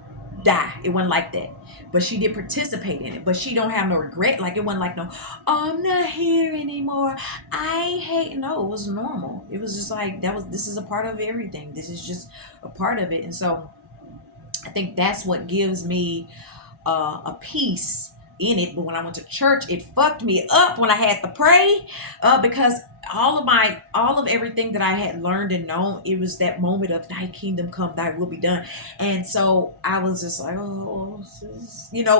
die. It wasn't like that. But she did participate in it. But she don't have no regret. Like it wasn't like no, oh, I'm not here anymore. I hate. No, it was normal. It was just like that was. This is a part of everything. This is just a part of it. And so I think that's what gives me a peace in it. But when I went to church, it fucked me up when I had to pray, because all of everything that I had learned and known, it was that moment of thy kingdom come, thy will be done. And so I was just like, oh,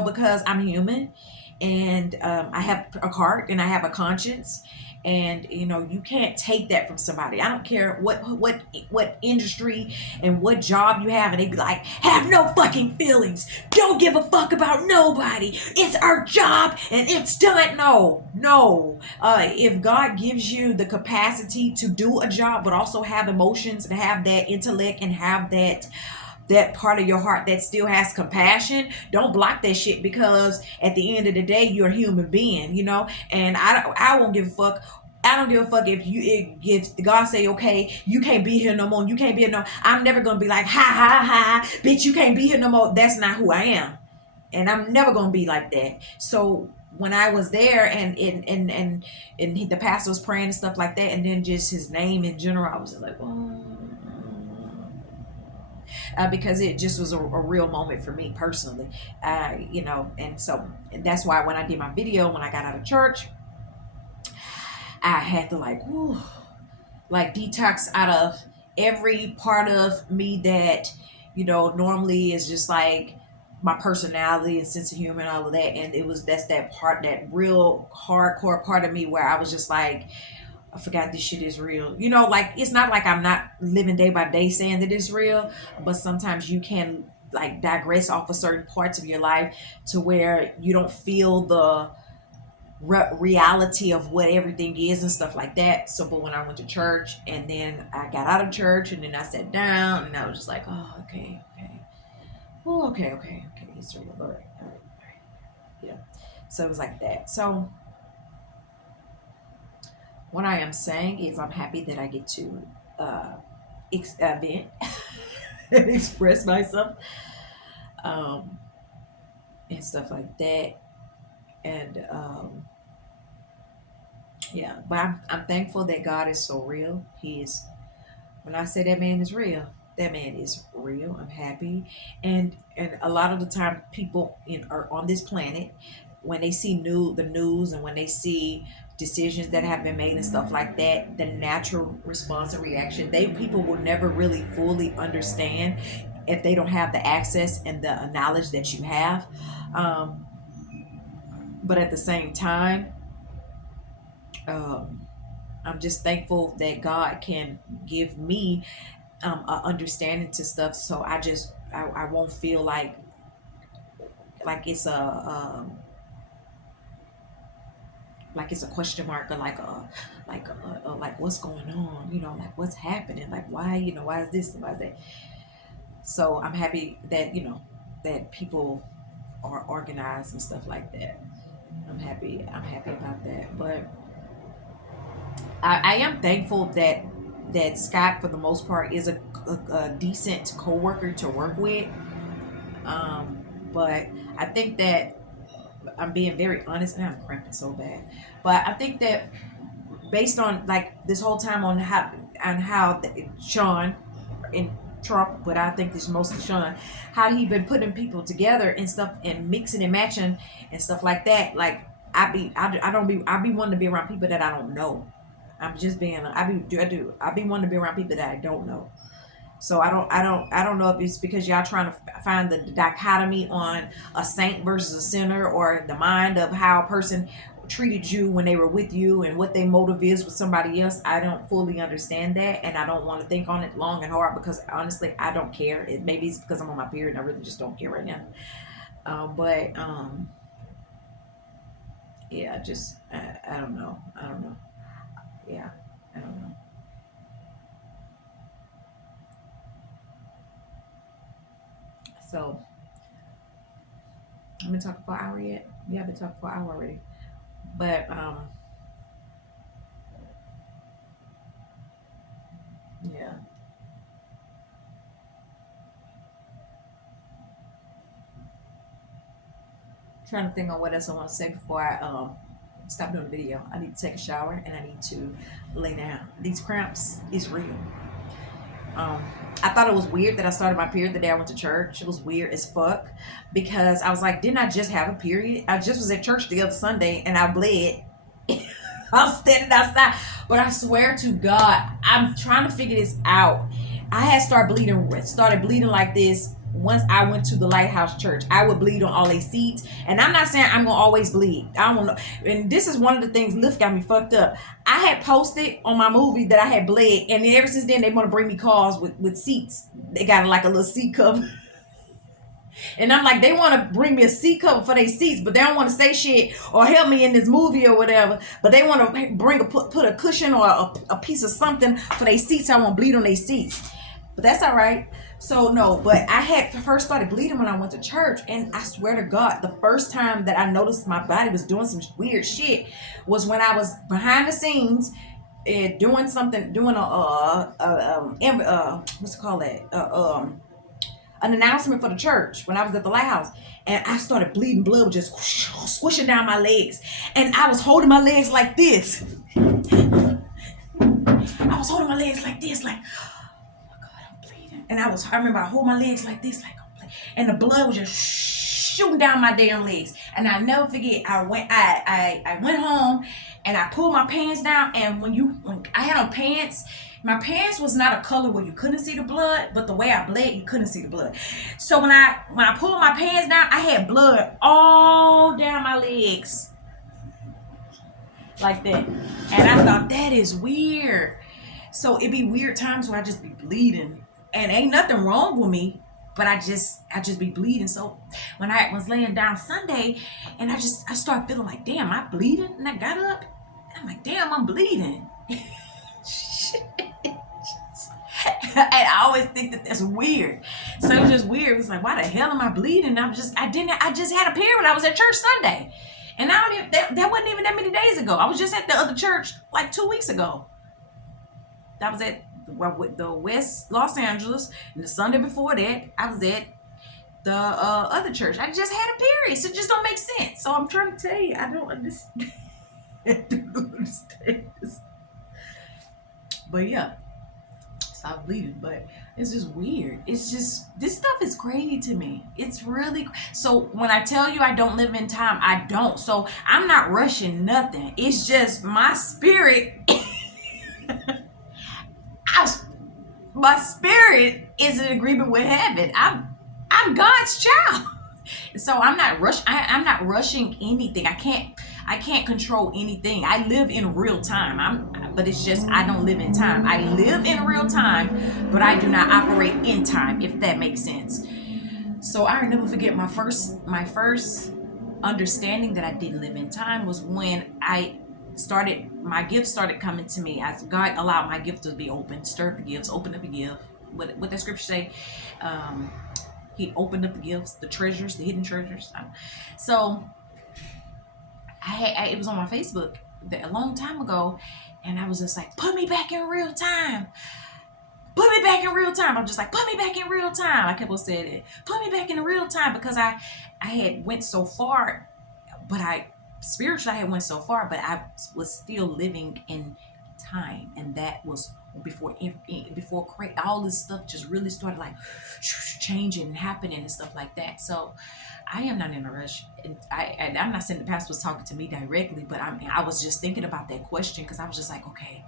because I'm human, and I have a heart and I have a conscience, and you can't take that from somebody. I don't care what industry and what job you have, and they be like, have no fucking feelings, don't give a fuck about nobody, it's our job and it's done. No. If God gives you the capacity to do a job but also have emotions and have that intellect and have that part of your heart that still has compassion, don't block that shit, because at the end of the day, you're a human being, and I won't give a fuck. I don't give a fuck if God say, okay, you can't be here no more, you can't be here no. I'm never gonna be like, ha ha ha, bitch, you can't be here no more. That's not who I am, and I'm never gonna be like that. So when I was there, and the pastor was praying and stuff like that, and then just his name in general, I was just like, oh. Because it just was a real moment for me personally, and that's why when I did my video when I got out of church, I had to like detox out of every part of me that normally is just like my personality and sense of humor and all of that, and that's that part, that real hardcore part of me where I was just like, I forgot this shit is real. Like it's not like I'm not living day by day saying that it's real, but sometimes you can like digress off of certain parts of your life to where you don't feel the reality of what everything is and stuff like that. So, but when I went to church and then I got out of church and then I sat down and I was just like, oh, okay. Oh, okay. It's real. All right. Yeah. So it was like that. So what I am saying is I'm happy that I get to vent and express myself, and stuff like that. And yeah, but I'm thankful that God is so real. He is. When I say that man is real, that man is real. I'm happy, and a lot of the time, people are on this planet, when they see the news and when they see decisions that have been made and stuff like that, the natural response and reaction, people will never really fully understand if they don't have the access and the knowledge that you have. But at the same time, I'm just thankful that God can give me a understanding to stuff, so I won't feel like it's a question mark, or like what's going on, like what's happening, like why is this and why is that. So I'm happy that that people are organized and stuff like that. I'm happy about that. But I am thankful that Scott, for the most part, is a decent coworker to work with. But I think that I'm being very honest, and I'm cramping so bad. But I think that based on like this whole time on how Sean and Trump, but I think this mostly Sean, how he been putting people together and stuff and mixing and matching and stuff like that. Like I be wanting to be around people that I don't know. I'm just being I be wanting to be around people that I don't know. So I don't know if it's because y'all trying to find the dichotomy on a saint versus a sinner, or the mind of how a person treated you when they were with you and what their motive is with somebody else. I don't fully understand that, and I don't want to think on it long and hard because honestly I don't care. Maybe it's because I'm on my period and I really just don't care right now. But yeah, just I don't know. I don't know. Yeah, I don't know. So I've been talking for an hour yet. Yeah, I've been talking for an hour already. But yeah, trying to think on what else I want to say before I stop doing the video. I need to take a shower and I need to lay down. These cramps is real. Um, I thought it was weird that I started my period the day I went to church. It was weird as fuck because I was like, didn't I just have a period? I just was at church the other Sunday and I bled. I was standing outside, but I swear to God, I'm trying to figure this out. I had started bleeding like this once I went to the Lighthouse Church. I would bleed on all their seats, and I'm not saying I'm gonna always bleed. I don't know, and this is one of the things Lyft got me fucked up. I had posted on my movie that I had bled, and then ever since then they want to bring me cars with seats. They got like a little seat cover. And I'm like, they want to bring me a seat cover for their seats, but they don't want to say shit or help me in this movie or whatever. But they want to put a cushion or a piece of something for their seats. I won't bleed on their seats, but that's all right. So no, but I had first started bleeding when I went to church, and I swear to God, the first time that I noticed my body was doing some weird shit was when I was behind the scenes. Doing something, doing what's it called that? An announcement for the church when I was at the lighthouse, and I started bleeding blood, just squishing down my legs, and I was holding my legs like this. I was holding my legs like this, like, oh my God, I'm bleeding. And I remember I hold my legs like this, like I'm bleeding, and the blood was just shooting down my damn legs. And I never forget, I went home and I pulled my pants down, and when I had on pants, my pants was not a color where you couldn't see the blood, but the way I bled, you couldn't see the blood. So when I pulled my pants down, I had blood all down my legs like that. And I thought that is weird. So it be weird times where I just be bleeding. And ain't nothing wrong with me, but I just be bleeding. So when I was laying down Sunday and I started feeling like, damn, I bleeding, and I got up. I'm like, damn, I'm bleeding. And I always think that that's weird. So it was just weird. It's like, why the hell am I bleeding? I just had a period when I was at church Sunday. And I don't even, that wasn't even that many days ago. I was just at the other church like 2 weeks ago. That was at the West Los Angeles. And the Sunday before that, I was at the other church. I just had a period. So it just don't make sense. So I'm trying to tell you, I don't understand. I don't understand this. But yeah, stop bleeding. But it's just weird. It's just, this stuff is crazy to me. It's really, so when I tell you I don't live in time, I don't. So I'm not rushing nothing. It's just my spirit. My spirit is in agreement with heaven. I'm God's child. So I'm not rushing anything. I can't control anything. I live in real time. But it's just I don't live in time. I live in real time, but I do not operate in time, if that makes sense. So I never forget my first understanding that I didn't live in time was when my gifts started coming to me as God allowed my gift to be open, stir the gifts, open up the gift. What that scripture say? Um, he opened up the gifts, the treasures, the hidden treasures. So it was on my Facebook a long time ago, and I was just like, put me back in real time. Put me back in real time. I'm just like, put me back in real time. I kept on saying it. Put me back in the real time because I had went so far, but spiritually I had went so far, but I was still living in time, and that was before all this stuff just really started like changing and happening and stuff like that. So I am not in a rush. And I'm not saying the pastor was talking to me directly, but I was just thinking about that question because I was just like, okay,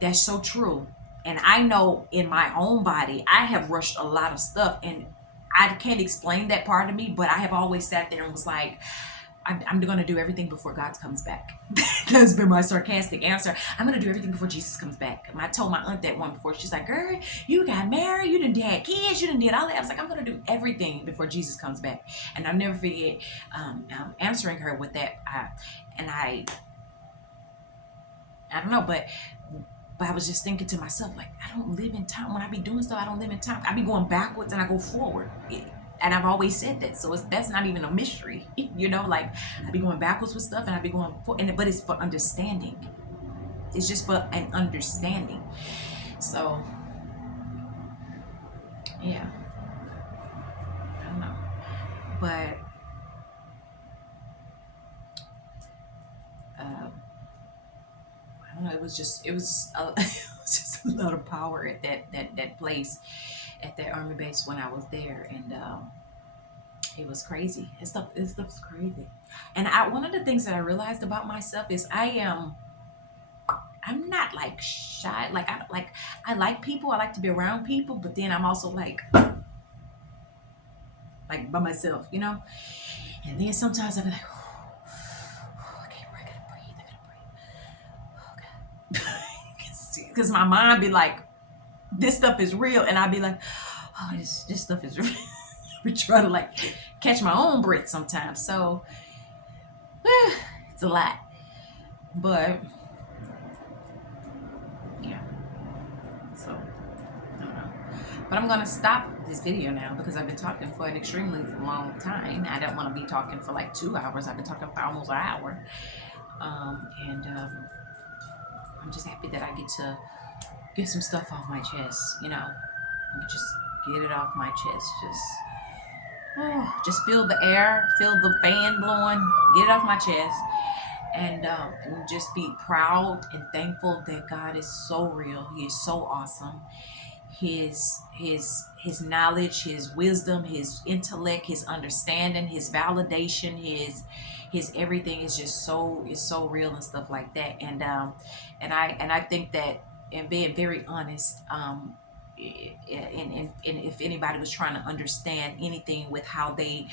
that's so true. And I know in my own body, I have rushed a lot of stuff, and I can't explain that part of me, but I have always sat there and was like, I'm going to do everything before God comes back. That's been my sarcastic answer. I'm going to do everything before Jesus comes back. And I told my aunt that one before. She's like, girl, you got married, you done had kids, you done did all that. I was like, I'm going to do everything before Jesus comes back. And I'll never forget answering her with that. I don't know, but I was just thinking to myself, like, I don't live in time. When I be doing stuff, I don't live in time. I be going backwards and I go forward. And I've always said that, so that's not even a mystery, Like I be going backwards with stuff, and I be going but it's for understanding. It's just for an understanding. So yeah, I don't know, but uh, I don't know. It was just a lot of power at that place, at that army base when I was there, and it was crazy. It stuff's crazy. And one of the things that I realized about myself is I'm not like shy. I like people. I like to be around people, but then I'm also like by myself. And then sometimes I'll be like, okay, I gotta breathe. I gotta breathe. Because my mind be like, this stuff is real, and I'll be like, oh, this stuff is real. We try to like catch my own breath sometimes. So it's a lot, but yeah. So I don't know. But I'm gonna stop this video now because I've been talking for an extremely long time. I don't want to be talking for like 2 hours. I've been talking for almost an hour. And I'm just happy that I get to get some stuff off my chest. Just get it off my chest. Just feel the air, feel the fan blowing, get it off my chest, and just be proud and thankful that God is so real. He is so awesome. His knowledge, his wisdom, his intellect, his understanding, his validation, his everything is so real and stuff like that. And I think that, and being very honest, and if anybody was trying to understand anything with how they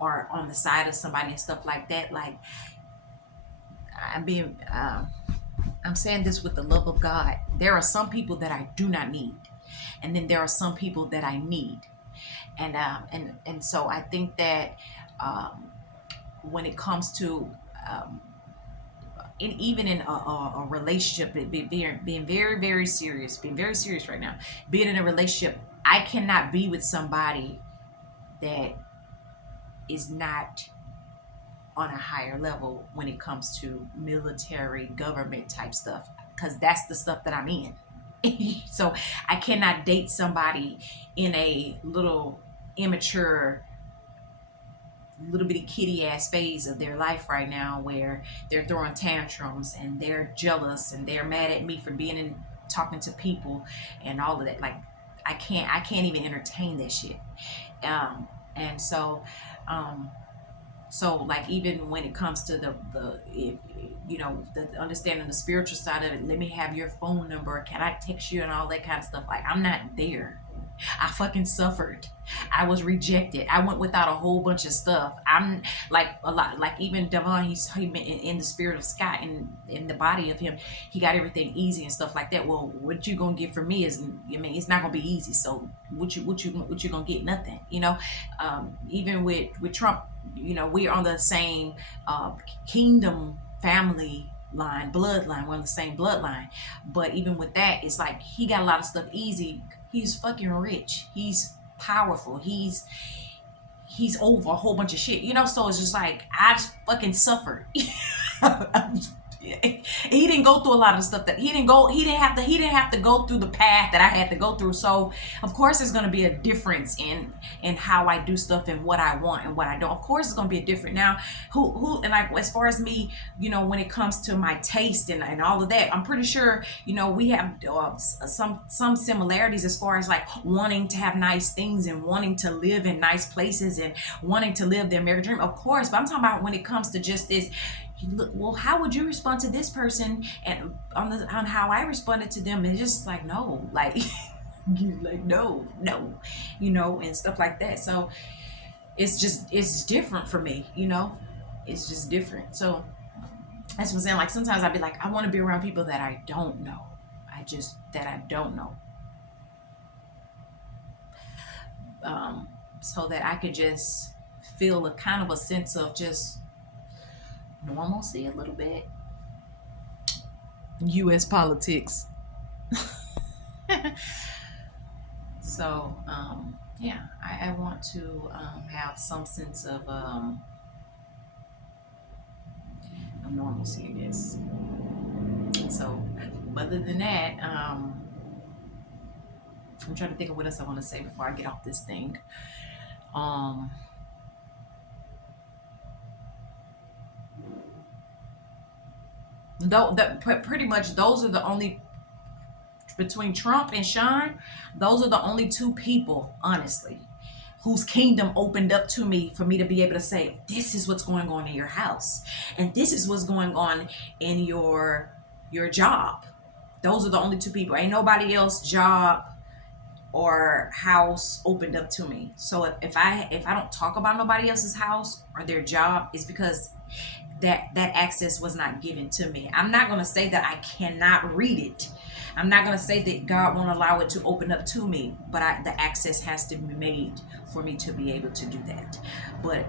are on the side of somebody and stuff like that, like I'm being I'm saying this with the love of God. There are some people that I do not need, and then there are some people that I need. And so I think that when it comes to even in a relationship, being very, very serious, being very serious right now, being in a relationship, I cannot be with somebody that is not on a higher level when it comes to military government type stuff, because that's the stuff that I'm in. So I cannot date somebody in a little immature, little bitty kitty ass phase of their life right now, where they're throwing tantrums and they're jealous and they're mad at me for being in talking to people and all of that. Like I can't even entertain that shit. And so like, even when it comes to the if, the understanding the spiritual side of it, let me have your phone number, can I text you, and all that kind of stuff. Like, I'm not there. I fucking suffered. I was rejected. I went without a whole bunch of stuff. I'm like a lot, like even Devon, he been in the spirit of Scott, in the body of him, he got everything easy and stuff like that. Well, what you gonna get from me is, I mean, it's not gonna be easy. So what you gonna get? Nothing. Even with Trump, we're on the same kingdom family line, bloodline. We're on the same bloodline. But even with that, it's like he got a lot of stuff easy. He's fucking rich. He's powerful. He's over a whole bunch of shit. So it's just like, I just fucking suffered. He didn't go through a lot of stuff that he didn't have to go through the path that I had to go through. So of course there's going to be a difference in how I do stuff and what I want and what I don't. Of course it's going to be a different. Now who and like as far as me, when it comes to my taste and all of that, I'm pretty sure we have some similarities as far as like wanting to have nice things and wanting to live in nice places and wanting to live the American dream, of course. But I'm talking about when it comes to just this. Look, well, how would you respond to this person, and on how I responded to them, and just like no, like like no, and stuff like that. So it's different for me, it's just different. So that's what I'm saying. Like sometimes I'd be like, I want to be around people that I don't know. I don't know, so that I could just feel a kind of a sense of just normalcy a little bit. U.S. politics. So yeah, I want to have some sense of normalcy, I guess. So other than that, I'm trying to think of what else I want to say before I get off this thing. Um, though that pretty much those are the only between Trump and Sean. Those are the only two people, honestly, whose kingdom opened up to me for me to be able to say, this is what's going on in your house, and this is what's going on in your job. Those are the only two people. Ain't nobody else job or house opened up to me. So if I don't talk about nobody else's house or their job, it's because that access was not given to me. I'm not going to say that I cannot read it. I'm not going to say that God won't allow it to open up to me, but the access has to be made for me to be able to do that. But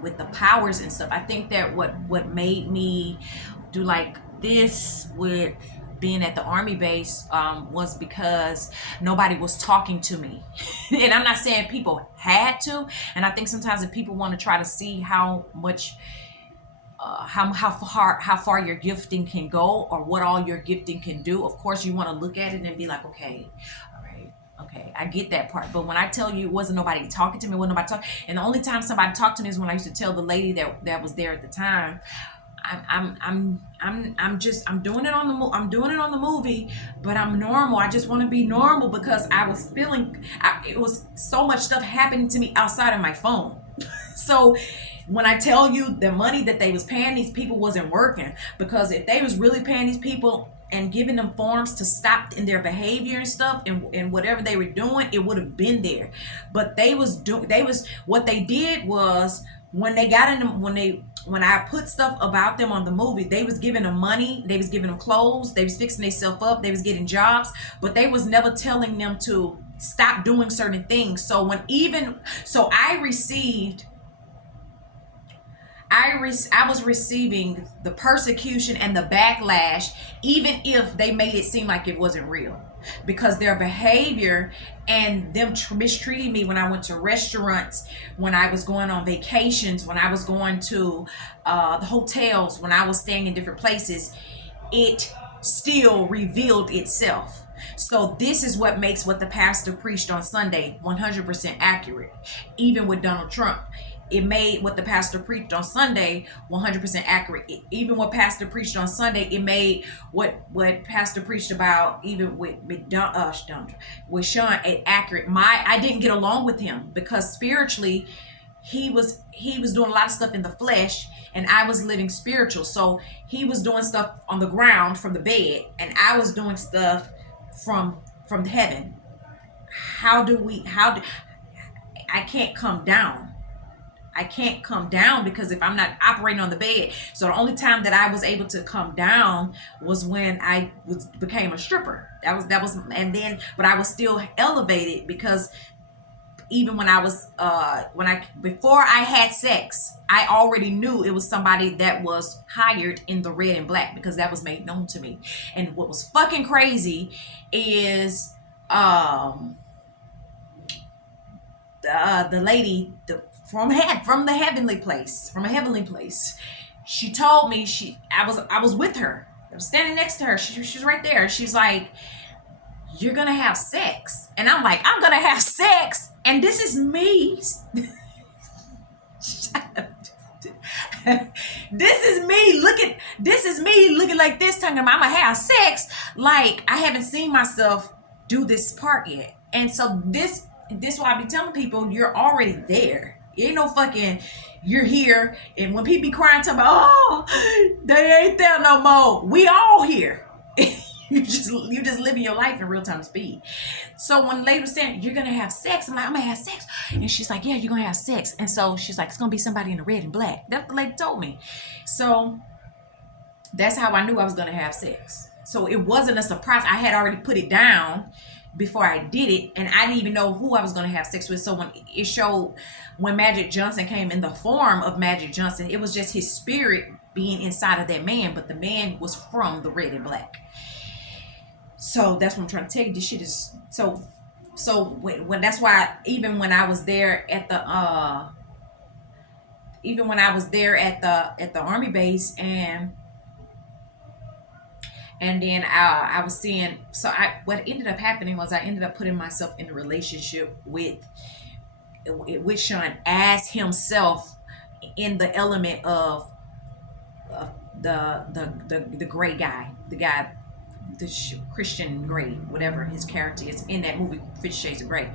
with the powers and stuff, I think that what made me do like this with being at the army base was because nobody was talking to me. And I'm not saying people had to. And I think sometimes if people want to try to see how much how far your gifting can go or what all your gifting can do, of course you want to look at it and be like, okay, all right, okay, I get that part. But when I tell you, it wasn't nobody talking to me, wasn't nobody talking. And the only time somebody talked to me is when I used to tell the lady that was there at the time, I'm doing it on I'm doing it on the movie, but I'm normal. I just want to be normal because I was feeling it was so much stuff happening to me outside of my phone. So when I tell you the money that they was paying these people wasn't working, because if they was really paying these people and giving them forms to stop in their behavior and stuff and whatever they were doing, it would have been there. But what they did was when they got in them, when I put stuff about them on the movie, they was giving them money, they was giving them clothes, they was fixing themselves up, they was getting jobs, but they was never telling them to stop doing certain things. So I was receiving the persecution and the backlash, even if they made it seem like it wasn't real, because their behavior and them mistreating me when I went to restaurants, when I was going on vacations, when I was going to the hotels, when I was staying in different places, it still revealed itself. So this is what makes what the pastor preached on Sunday 100% accurate. Even with Donald Trump, it made what the pastor preached on Sunday 100% accurate. Even what pastor preached on Sunday, it made what pastor preached about even with Sean accurate. I didn't get along with him because spiritually he was doing a lot of stuff in the flesh and I was living spiritual. So he was doing stuff on the ground from the bed and I was doing stuff from heaven. I can't come down. I can't come down because if I'm not operating on the bed. So the only time that I was able to come down was when I became a stripper. That was and then but I was still elevated because even when I was before I had sex, I already knew it was somebody that was hired in the red and black because that was made known to me. And what was fucking crazy is the lady from a heavenly place, she told me I was with her. I was standing next to her. She's right there. She's like, "You're gonna have sex," and I'm like, "I'm gonna have sex," and this is me. This is me looking. This is me looking like this, talking about I'm gonna have sex. Like I haven't seen myself do this part yet, and so this why I be telling people you're already there. Ain't no fucking you're here, and when people be crying, talking about they ain't there no more. We all here. You just living your life in real time speed. So when the lady was saying you're gonna have sex, I'm like, I'm gonna have sex, and she's like, yeah, you're gonna have sex, and so she's like, it's gonna be somebody in the red and black. That's what the lady told me. So that's how I knew I was gonna have sex. So it wasn't a surprise. I had already put it down before I did it, and I didn't even know who I was gonna have sex with. So when it showed, when Magic Johnson came in the form of Magic Johnson, it was just his spirit being inside of that man, but the man was from the red and black. So that's what I'm trying to tell you. This shit is so when that's why even when I was there at the Army base, and then I was seeing, so what ended up happening was I ended up putting myself in a relationship with Sean as himself, in the element of the gray guy, the Christian Grey, whatever his character is in that movie 50 Shades of Grey.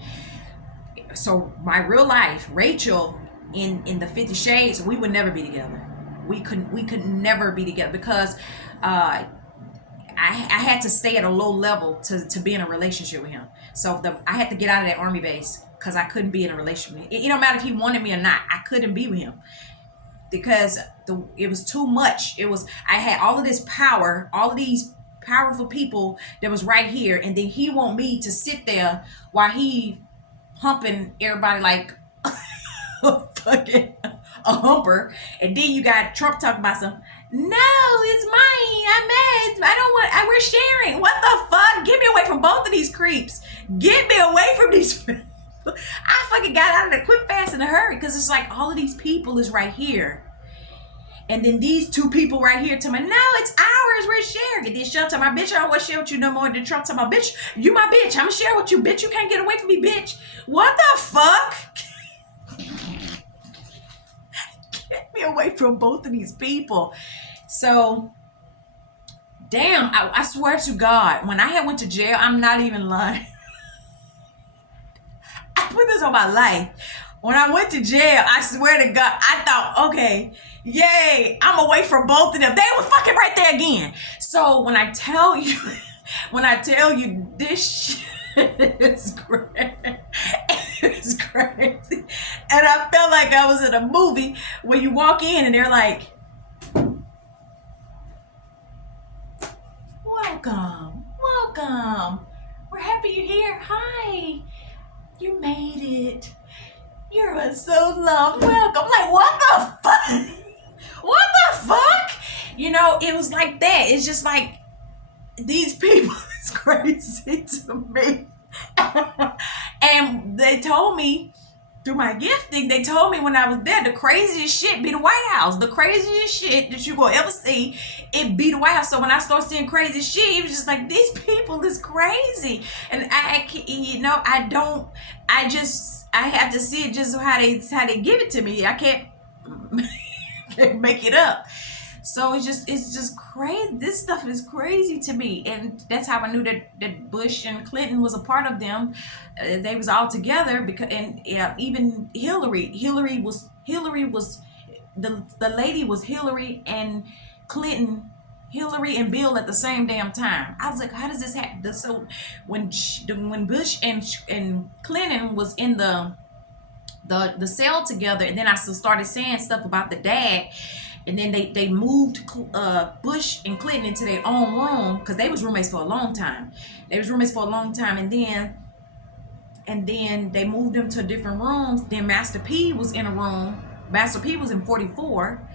So my real life, Rachel, in the 50 Shades, we would never be together. We could never be together because I had to stay at a low level to be in a relationship with him. So I had to get out of that Army base because I couldn't be in a relationship with him. It don't matter if he wanted me or not. I couldn't be with him because it was too much. I had all of this power, all of these powerful people that was right here, and then he want me to sit there while he humping everybody like fucking a humper, and then you got Trump talking about some, no, it's mine, we're sharing. What the fuck? Get me away from both of these creeps. Get me away from these I fucking got out of there quick, fast, in a hurry, because it's like all of these people is right here. And then these two people right here tell me, no, it's ours, we're sharing. And then she'll tell my bitch, I don't want to share with you no more. And then Trump tell my bitch, you my bitch, I'm gonna share with you, bitch. You can't get away from me, bitch. What the fuck? Get me away from both of these people. So, damn, I swear to God, when I had went to jail, I'm not even lying. I put this on my life. When I went to jail, I swear to God, I thought, okay, yay, I'm away from both of them. They were fucking right there again. So when I tell you this shit is crazy. It's crazy. And I felt like I was in a movie where you walk in and they're like, welcome. We're happy you're here. Hi, you made it. You're so loved. Welcome. Like, what the fuck? What the fuck? You know, it was like that. It's just like, these people is crazy to me. And they told me, through my gifting, they told me when I was there, the craziest shit be the White House. The craziest shit that you gonna ever see, it be the White House. So when I started seeing crazy shit, it was just like, these people is crazy. And I have to see it just how they give it to me. I can't make it up. So it's just crazy. This stuff is crazy to me, and that's how I knew that Bush and Clinton was a part of them. They was all together because, and even Hillary was the lady was Hillary and Clinton. Hillary and Bill at the same damn time. I was like, how does this happen? So when Bush and Clinton was in the cell together, and then I started saying stuff about the dad, and then they moved Bush and Clinton into their own room because they was roommates for a long time. And then they moved them to different rooms. Then Master P was in a room. Master P was in 44,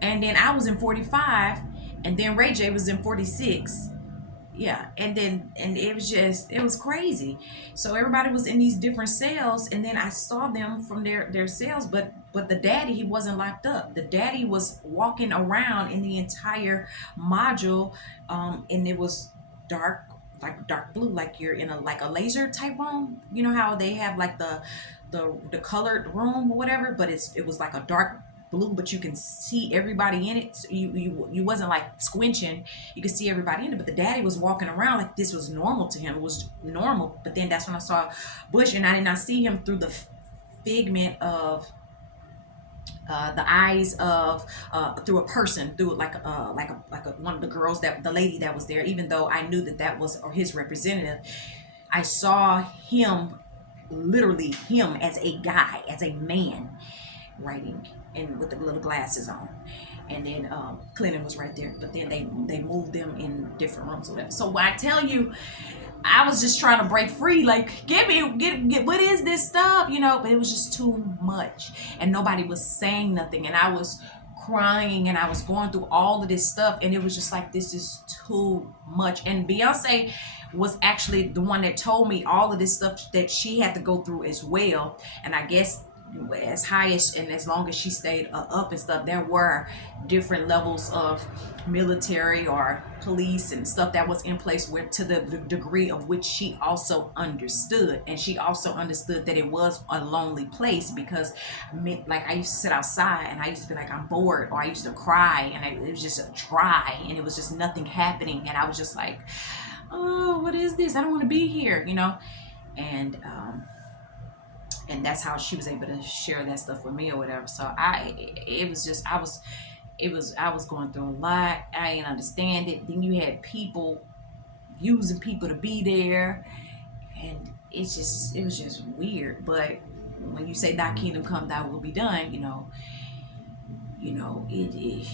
and then I was in 45. And then Ray J was in 46. yeah, and it was just, it was crazy. So everybody was in these different cells, and then I saw them from their cells, but the daddy, he wasn't locked up. The daddy was walking around in the entire module, and it was dark, like dark blue, like you're in a, like a laser type room. You know how they have like the colored room or whatever, but it was like a dark blue, but you can see everybody in it. So you wasn't like squinching, you could see everybody in it. But the daddy was walking around like this was normal to him. It was normal. But then that's when I saw Bush, and I did not see him through the figment of the eyes of through a person, through like a one of the girls, that the lady that was there. Even though I knew that that was, or his representative, I saw him, literally him as a guy, as a man, writing, and with the little glasses on. And then Clinton was right there, but then they moved them in different rooms or whatever. So when I tell you, I was just trying to break free, like get what is this stuff, but it was just too much, and nobody was saying nothing, and I was crying, and I was going through all of this stuff, and it was just like, this is too much. And Beyonce was actually the one that told me all of this stuff that she had to go through as well. And I guess as high as, and as long as she stayed up and stuff, there were different levels of military or police and stuff that was in place, with to the degree of which she also understood. And she also understood that it was a lonely place, because like I used to sit outside, and I used to be like, I'm bored, or I used to cry, and it was just dry, and it was just nothing happening, and I was just like, oh, what is this? I don't want to be here, and and that's how she was able to share that stuff with me or whatever. So it was just, I was going through a lot. I didn't understand it. Then you had people using people to be there, and it was just weird. But when you say thy kingdom come, thy will be done, it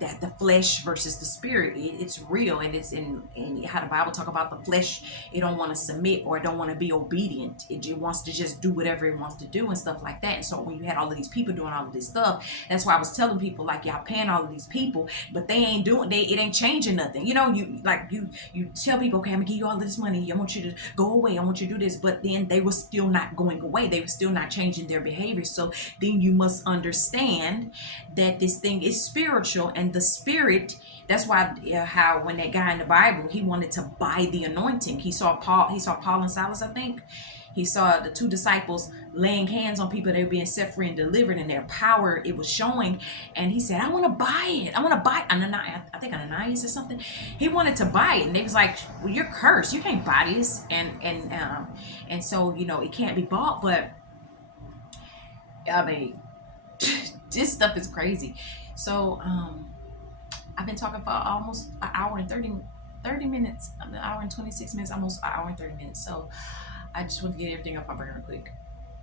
that the flesh versus the spirit, it's real, and it's in how the Bible talk about the flesh. It don't want to submit, or it don't want to be obedient. It wants to just do whatever it wants to do and stuff like that. And so when you had all of these people doing all of this stuff, that's why I was telling people, like, y'all paying all of these people, but they ain't doing, it ain't changing nothing. You tell people, okay, I'm gonna give you all of this money, I want you to go away, I want you to do this, but then they were still not going away, they were still not changing their behavior. So then you must understand that this thing is spiritual, and the spirit, that's why how when that guy in the Bible, he wanted to buy the anointing. He saw Paul and Silas, I think. He saw the two disciples laying hands on people, they were being set free and delivered, and their power, it was showing. And he said, I want to buy it, I want to buy it. I think Ananias or something, he wanted to buy it, and they was like, well, you're cursed, you can't buy this. And so it can't be bought. But I mean, this stuff is crazy. So I've been talking for almost an hour and 30 minutes, an hour and 26 minutes, almost an hour and 30 minutes. So I just want to get everything off my brain real quick.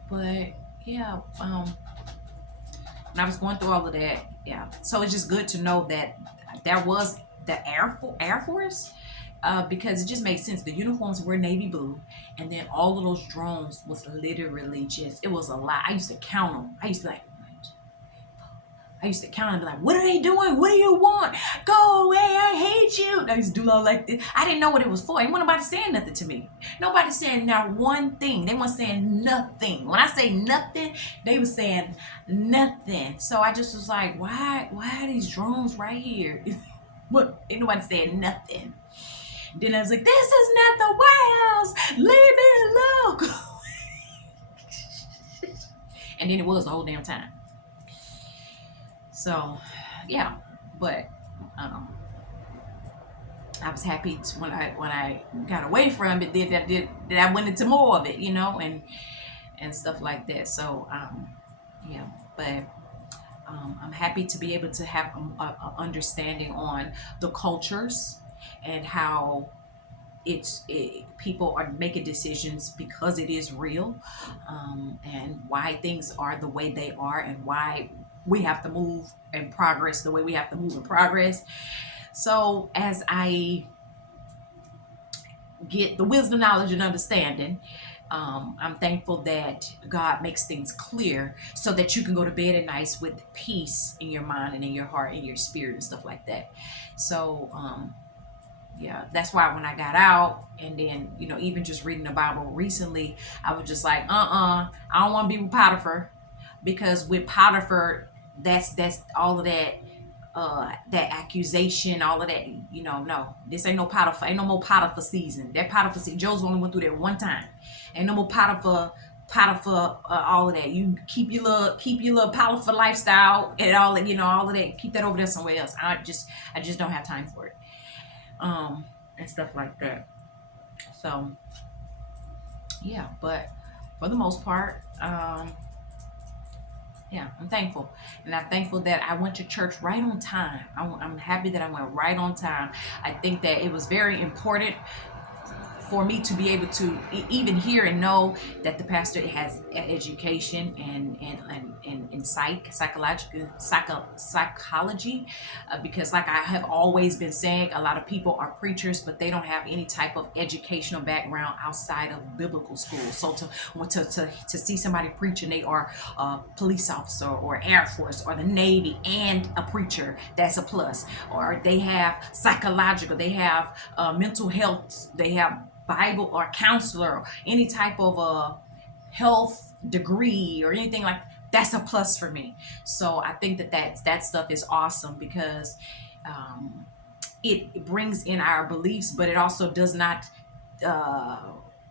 But yeah, when I was going through all of that, yeah. So it's just good to know that there was the Air Force, because it just makes sense. The uniforms were navy blue, and then all of those drones was literally just, it was a lot. I used to count them. I used to count and be like, what are they doing? What do you want? Go away. I hate you. And I used to do all like this. I didn't know what it was for. Ain't nobody saying nothing to me. Nobody saying not one thing. They weren't saying nothing. When I say nothing, they were saying nothing. So I just was like, why are these drones right here? But ain't nobody saying nothing. Then I was like, this is not the White House. Leave me alone. And then it was the whole damn time. So, yeah, but I was happy when I got away from it. Then I went into more of it, and stuff like that. So, yeah, but I'm happy to be able to have a understanding on the cultures, and how people are making decisions because it is real, and why things are the way they are, and why we have to move and progress the way we have to move and progress. So as I get the wisdom, knowledge, and understanding, I'm thankful that God makes things clear so that you can go to bed at night with peace in your mind and in your heart and your spirit and stuff like that. So Yeah, that's why when I got out, and then even just reading the Bible recently, I was just like, I don't want to be with Potiphar, because with Potiphar, that's all of that, that accusation, all of that. No, this ain't no Potiphar, ain't no more Potiphar season. That Potiphar season, Joseph only went through that one time. Ain't no more Potiphar, all of that. You keep your little Potiphar lifestyle and all that, all of that. Keep that over there somewhere else. I just don't have time for it, um, and stuff like that. So yeah, but for the most part, yeah, I'm thankful, and I'm thankful that I went to church right on time. I'm happy that I went right on time. I think that it was very important for me to be able to even hear and know that the pastor has education and psychology, because like I have always been saying, a lot of people are preachers, but they don't have any type of educational background outside of biblical school. So to see somebody preach, and they are a police officer or Air Force or the Navy and a preacher, that's a plus. Or they have psychological, they have mental health, they have Bible or counselor, or any type of a health degree or anything like, that's a plus for me. So I think that stuff is awesome, because um, it brings in our beliefs, but it also does not. Uh,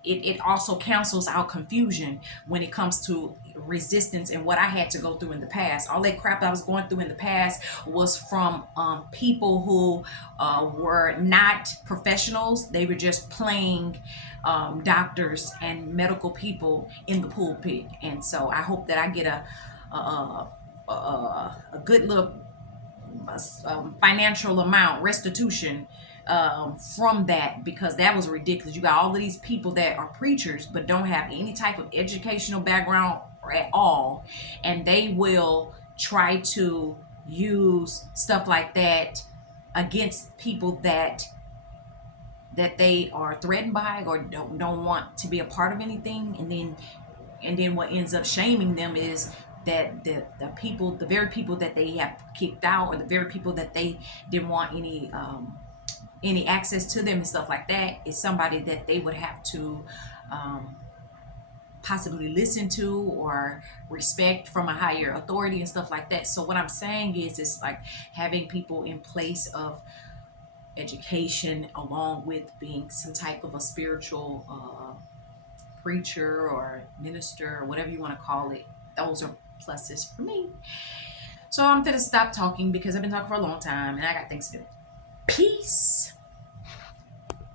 it also cancels out confusion when it comes to resistance and what I had to go through in the past. All that crap I was going through in the past was from people who were not professionals. They were just plain doctors and medical people in the pulpit. And so I hope that I get a good little financial amount restitution from that, because that was ridiculous. You got all of these people that are preachers but don't have any type of educational background at all, and they will try to use stuff like that against people that they are threatened by, or don't want to be a part of anything. And then what ends up shaming them is that the people, the very people that they have kicked out, or the very people that they didn't want any access to them and stuff like that, is somebody that they would have to um, possibly listen to or respect from a higher authority and stuff like that. So what I'm saying is, it's like having people in place of education, along with being some type of a spiritual preacher or minister, or whatever you want to call it. Those are pluses for me. So I'm gonna stop talking, because I've been talking for a long time and I got things to do. Peace.